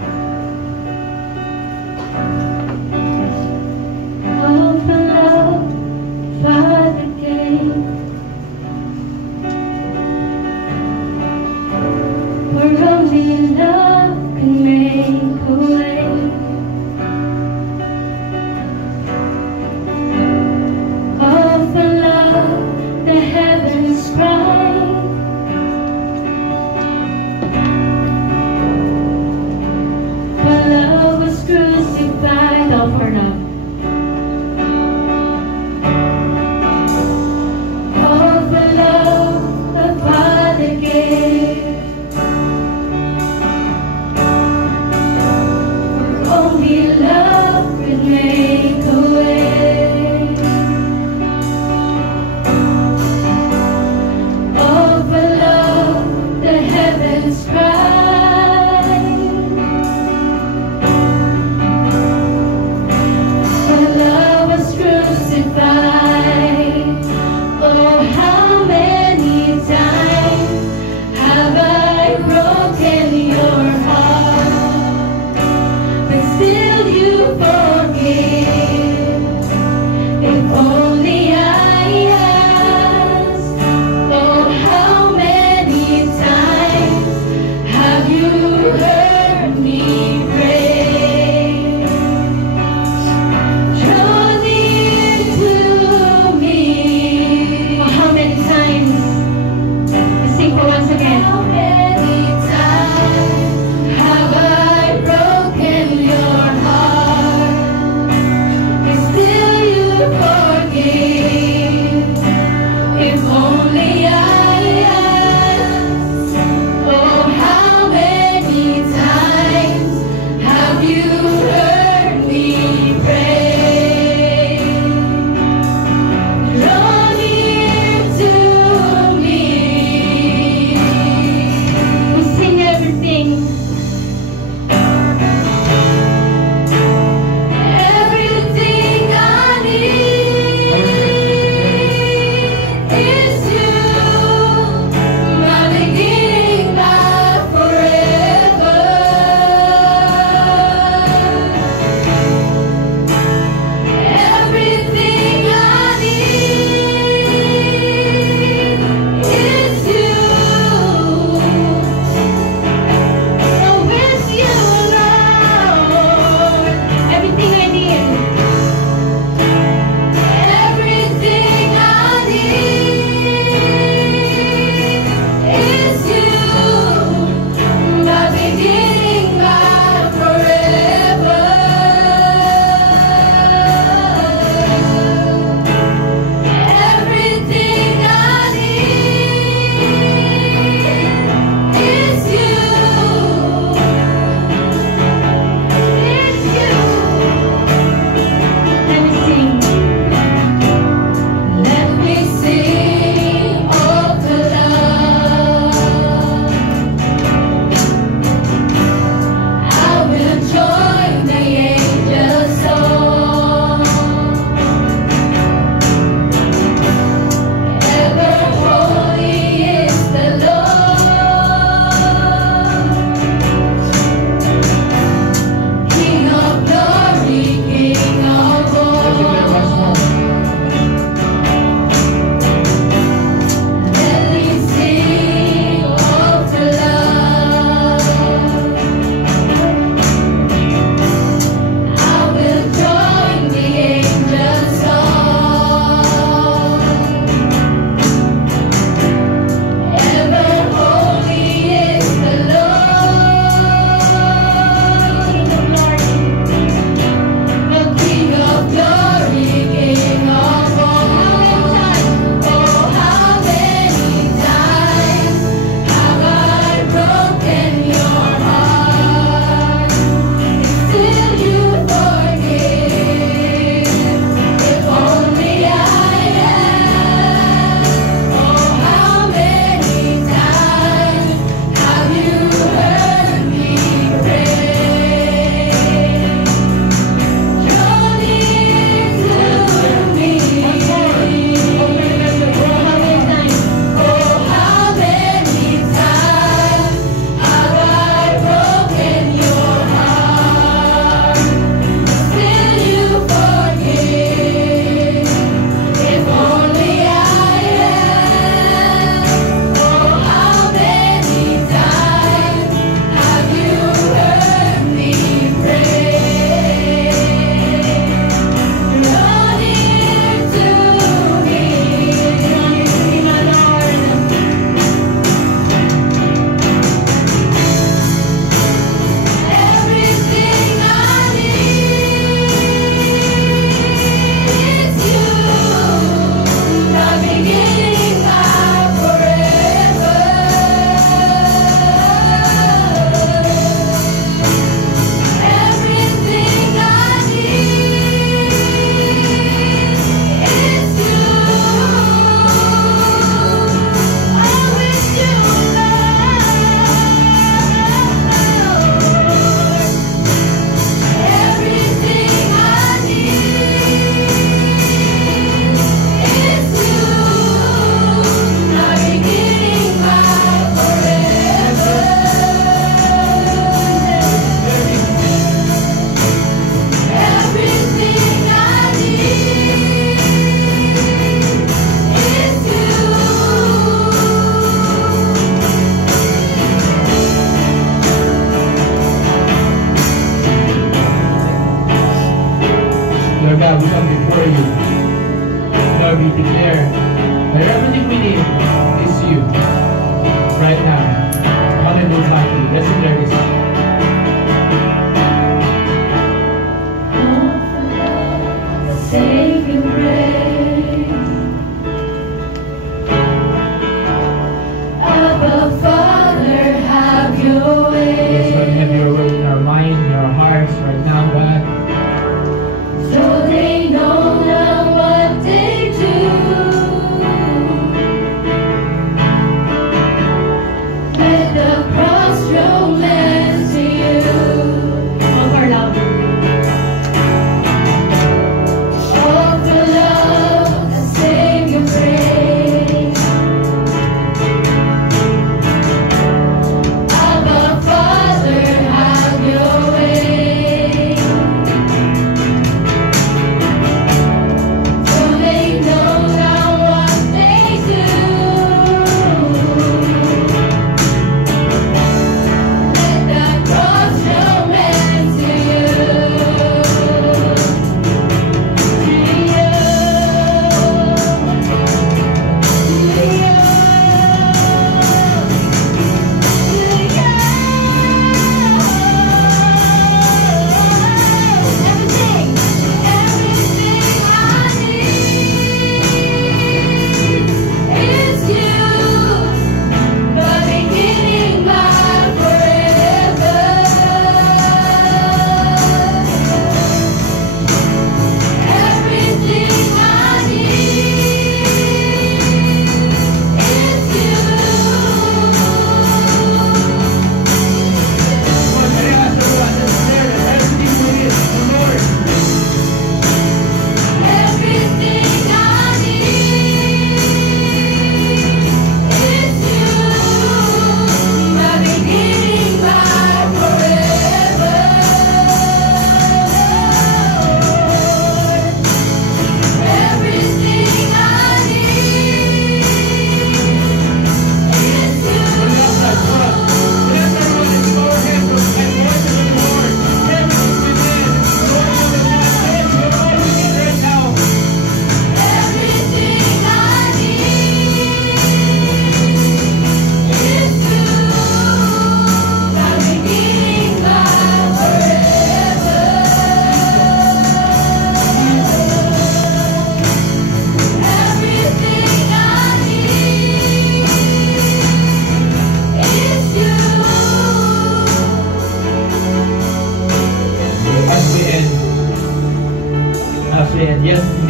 If only I asked, oh, how many times have you heard me pray? Draw near to me. We sing everything. Everything I need is you.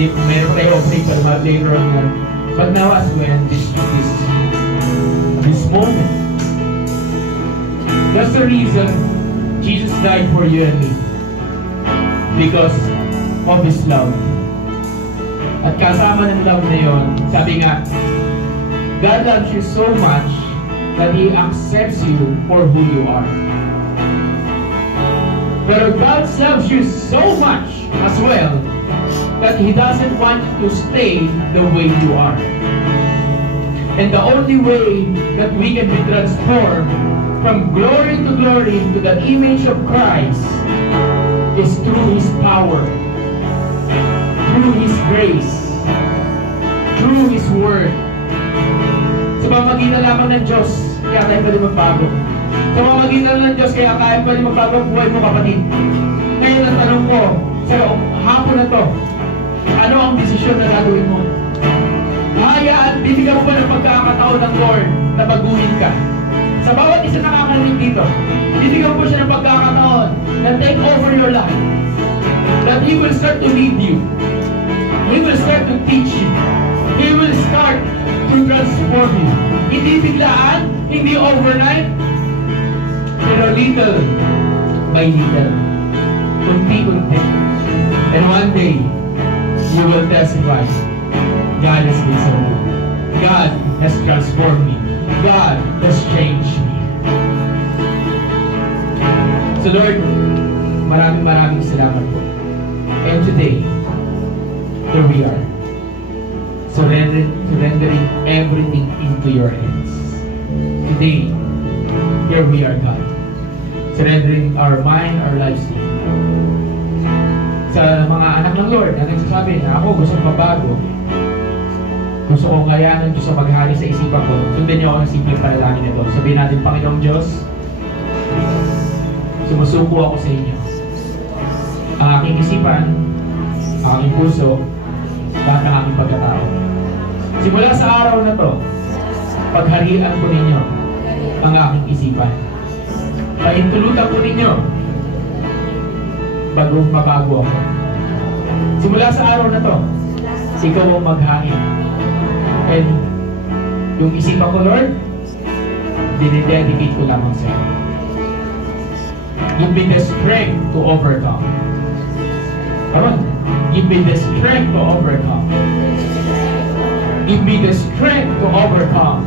hindi, meron tayo offering para later on yan. But now as well, this moment, that's the reason Jesus died for you and me. Because of His love. At kasama ng love na yun, sabi nga, God loves you so much that He accepts you for who you are. But God loves you so much as well that He doesn't want you to stay the way you are. And the only way that we can be transformed from glory to glory to the image of Christ is through His power, through His grace, through His Word. Sa pamamagitan lamang ng Diyos, kaya tayo pwede magbago. Sa pamamagitan ng Diyos, kaya tayo pwede magbago ang buhay mo, kapatid. Ngayon ang tanong ko, sa hapon na to, ano ang desisyon na gagawin mo? Hayaan, bibigyan mo ba ng pagkakataon ng Lord na baguhin ka? Sa bawat isa nakakarinig dito, bibigyan mo siya ng pagkakataon na take over your life. That He will start to lead you. He will start to teach you. He will start to transform you. Hindi biglaan, hindi overnight, pero little by little, unti-unti. And one day, you will testify, God has been so good. God has transformed me. God has changed me. So Lord, maraming salamat po. And today, here we are, surrendering everything into your hands. Today, here we are, God, surrendering our mind, our lives to you. Sa mga anak ng Lord na nagsasabi na ako gusto kong mabago, gusto kong kayanan Diyos sa maghari sa isipan ko, sundin niyo ako ng simpleng panalangin nito. Sabihin natin, Panginoong Diyos, sumusuko ako sa inyo. Ang aking isipan, ang aking puso, lahat ng aking pagkatao. Simula sa araw na to, pagharian ko ninyo ang aking isipan. Pahintulutan ko ninyo bago mabago ako. Simula sa araw na to, ikaw ang maghangin. And yung isipan ko, Lord, dinidedicate ko lamang sa iyo. Give me the strength to overcome. Come on. Give me the strength to overcome. Give me the strength to overcome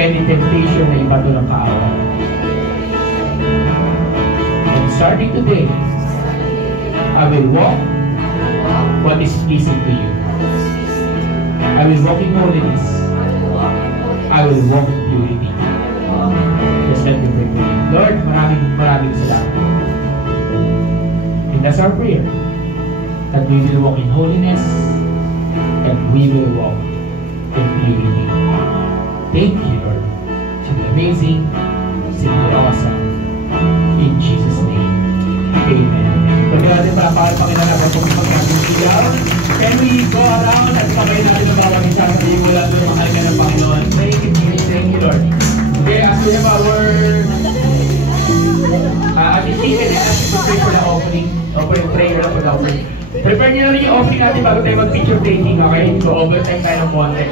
any temptation na iba doon ang kaaway. And starting today, I will walk what is pleasing to you. I will walk in holiness. I will walk in purity. Just let me pray for you. Lord, maraming salamat. And that's our prayer, that we will walk in holiness and we will walk in purity. Thank you, Lord. Simply amazing, simply awesome. In Jesus' name, amen. Pagkakali natin para pakilala ko kung magkakasigaw. Can we go around at sabay natin ang bawang isa sa iyo mula doon mahal ka ng Panginoon? Thank you, Lord. Okay, as we have our attitude and ask to pray for the offering prayer for the offering. Prepare nyo na rin yung offering natin bago tayo mag-picture taking, okay? So overtime tayo ng konti.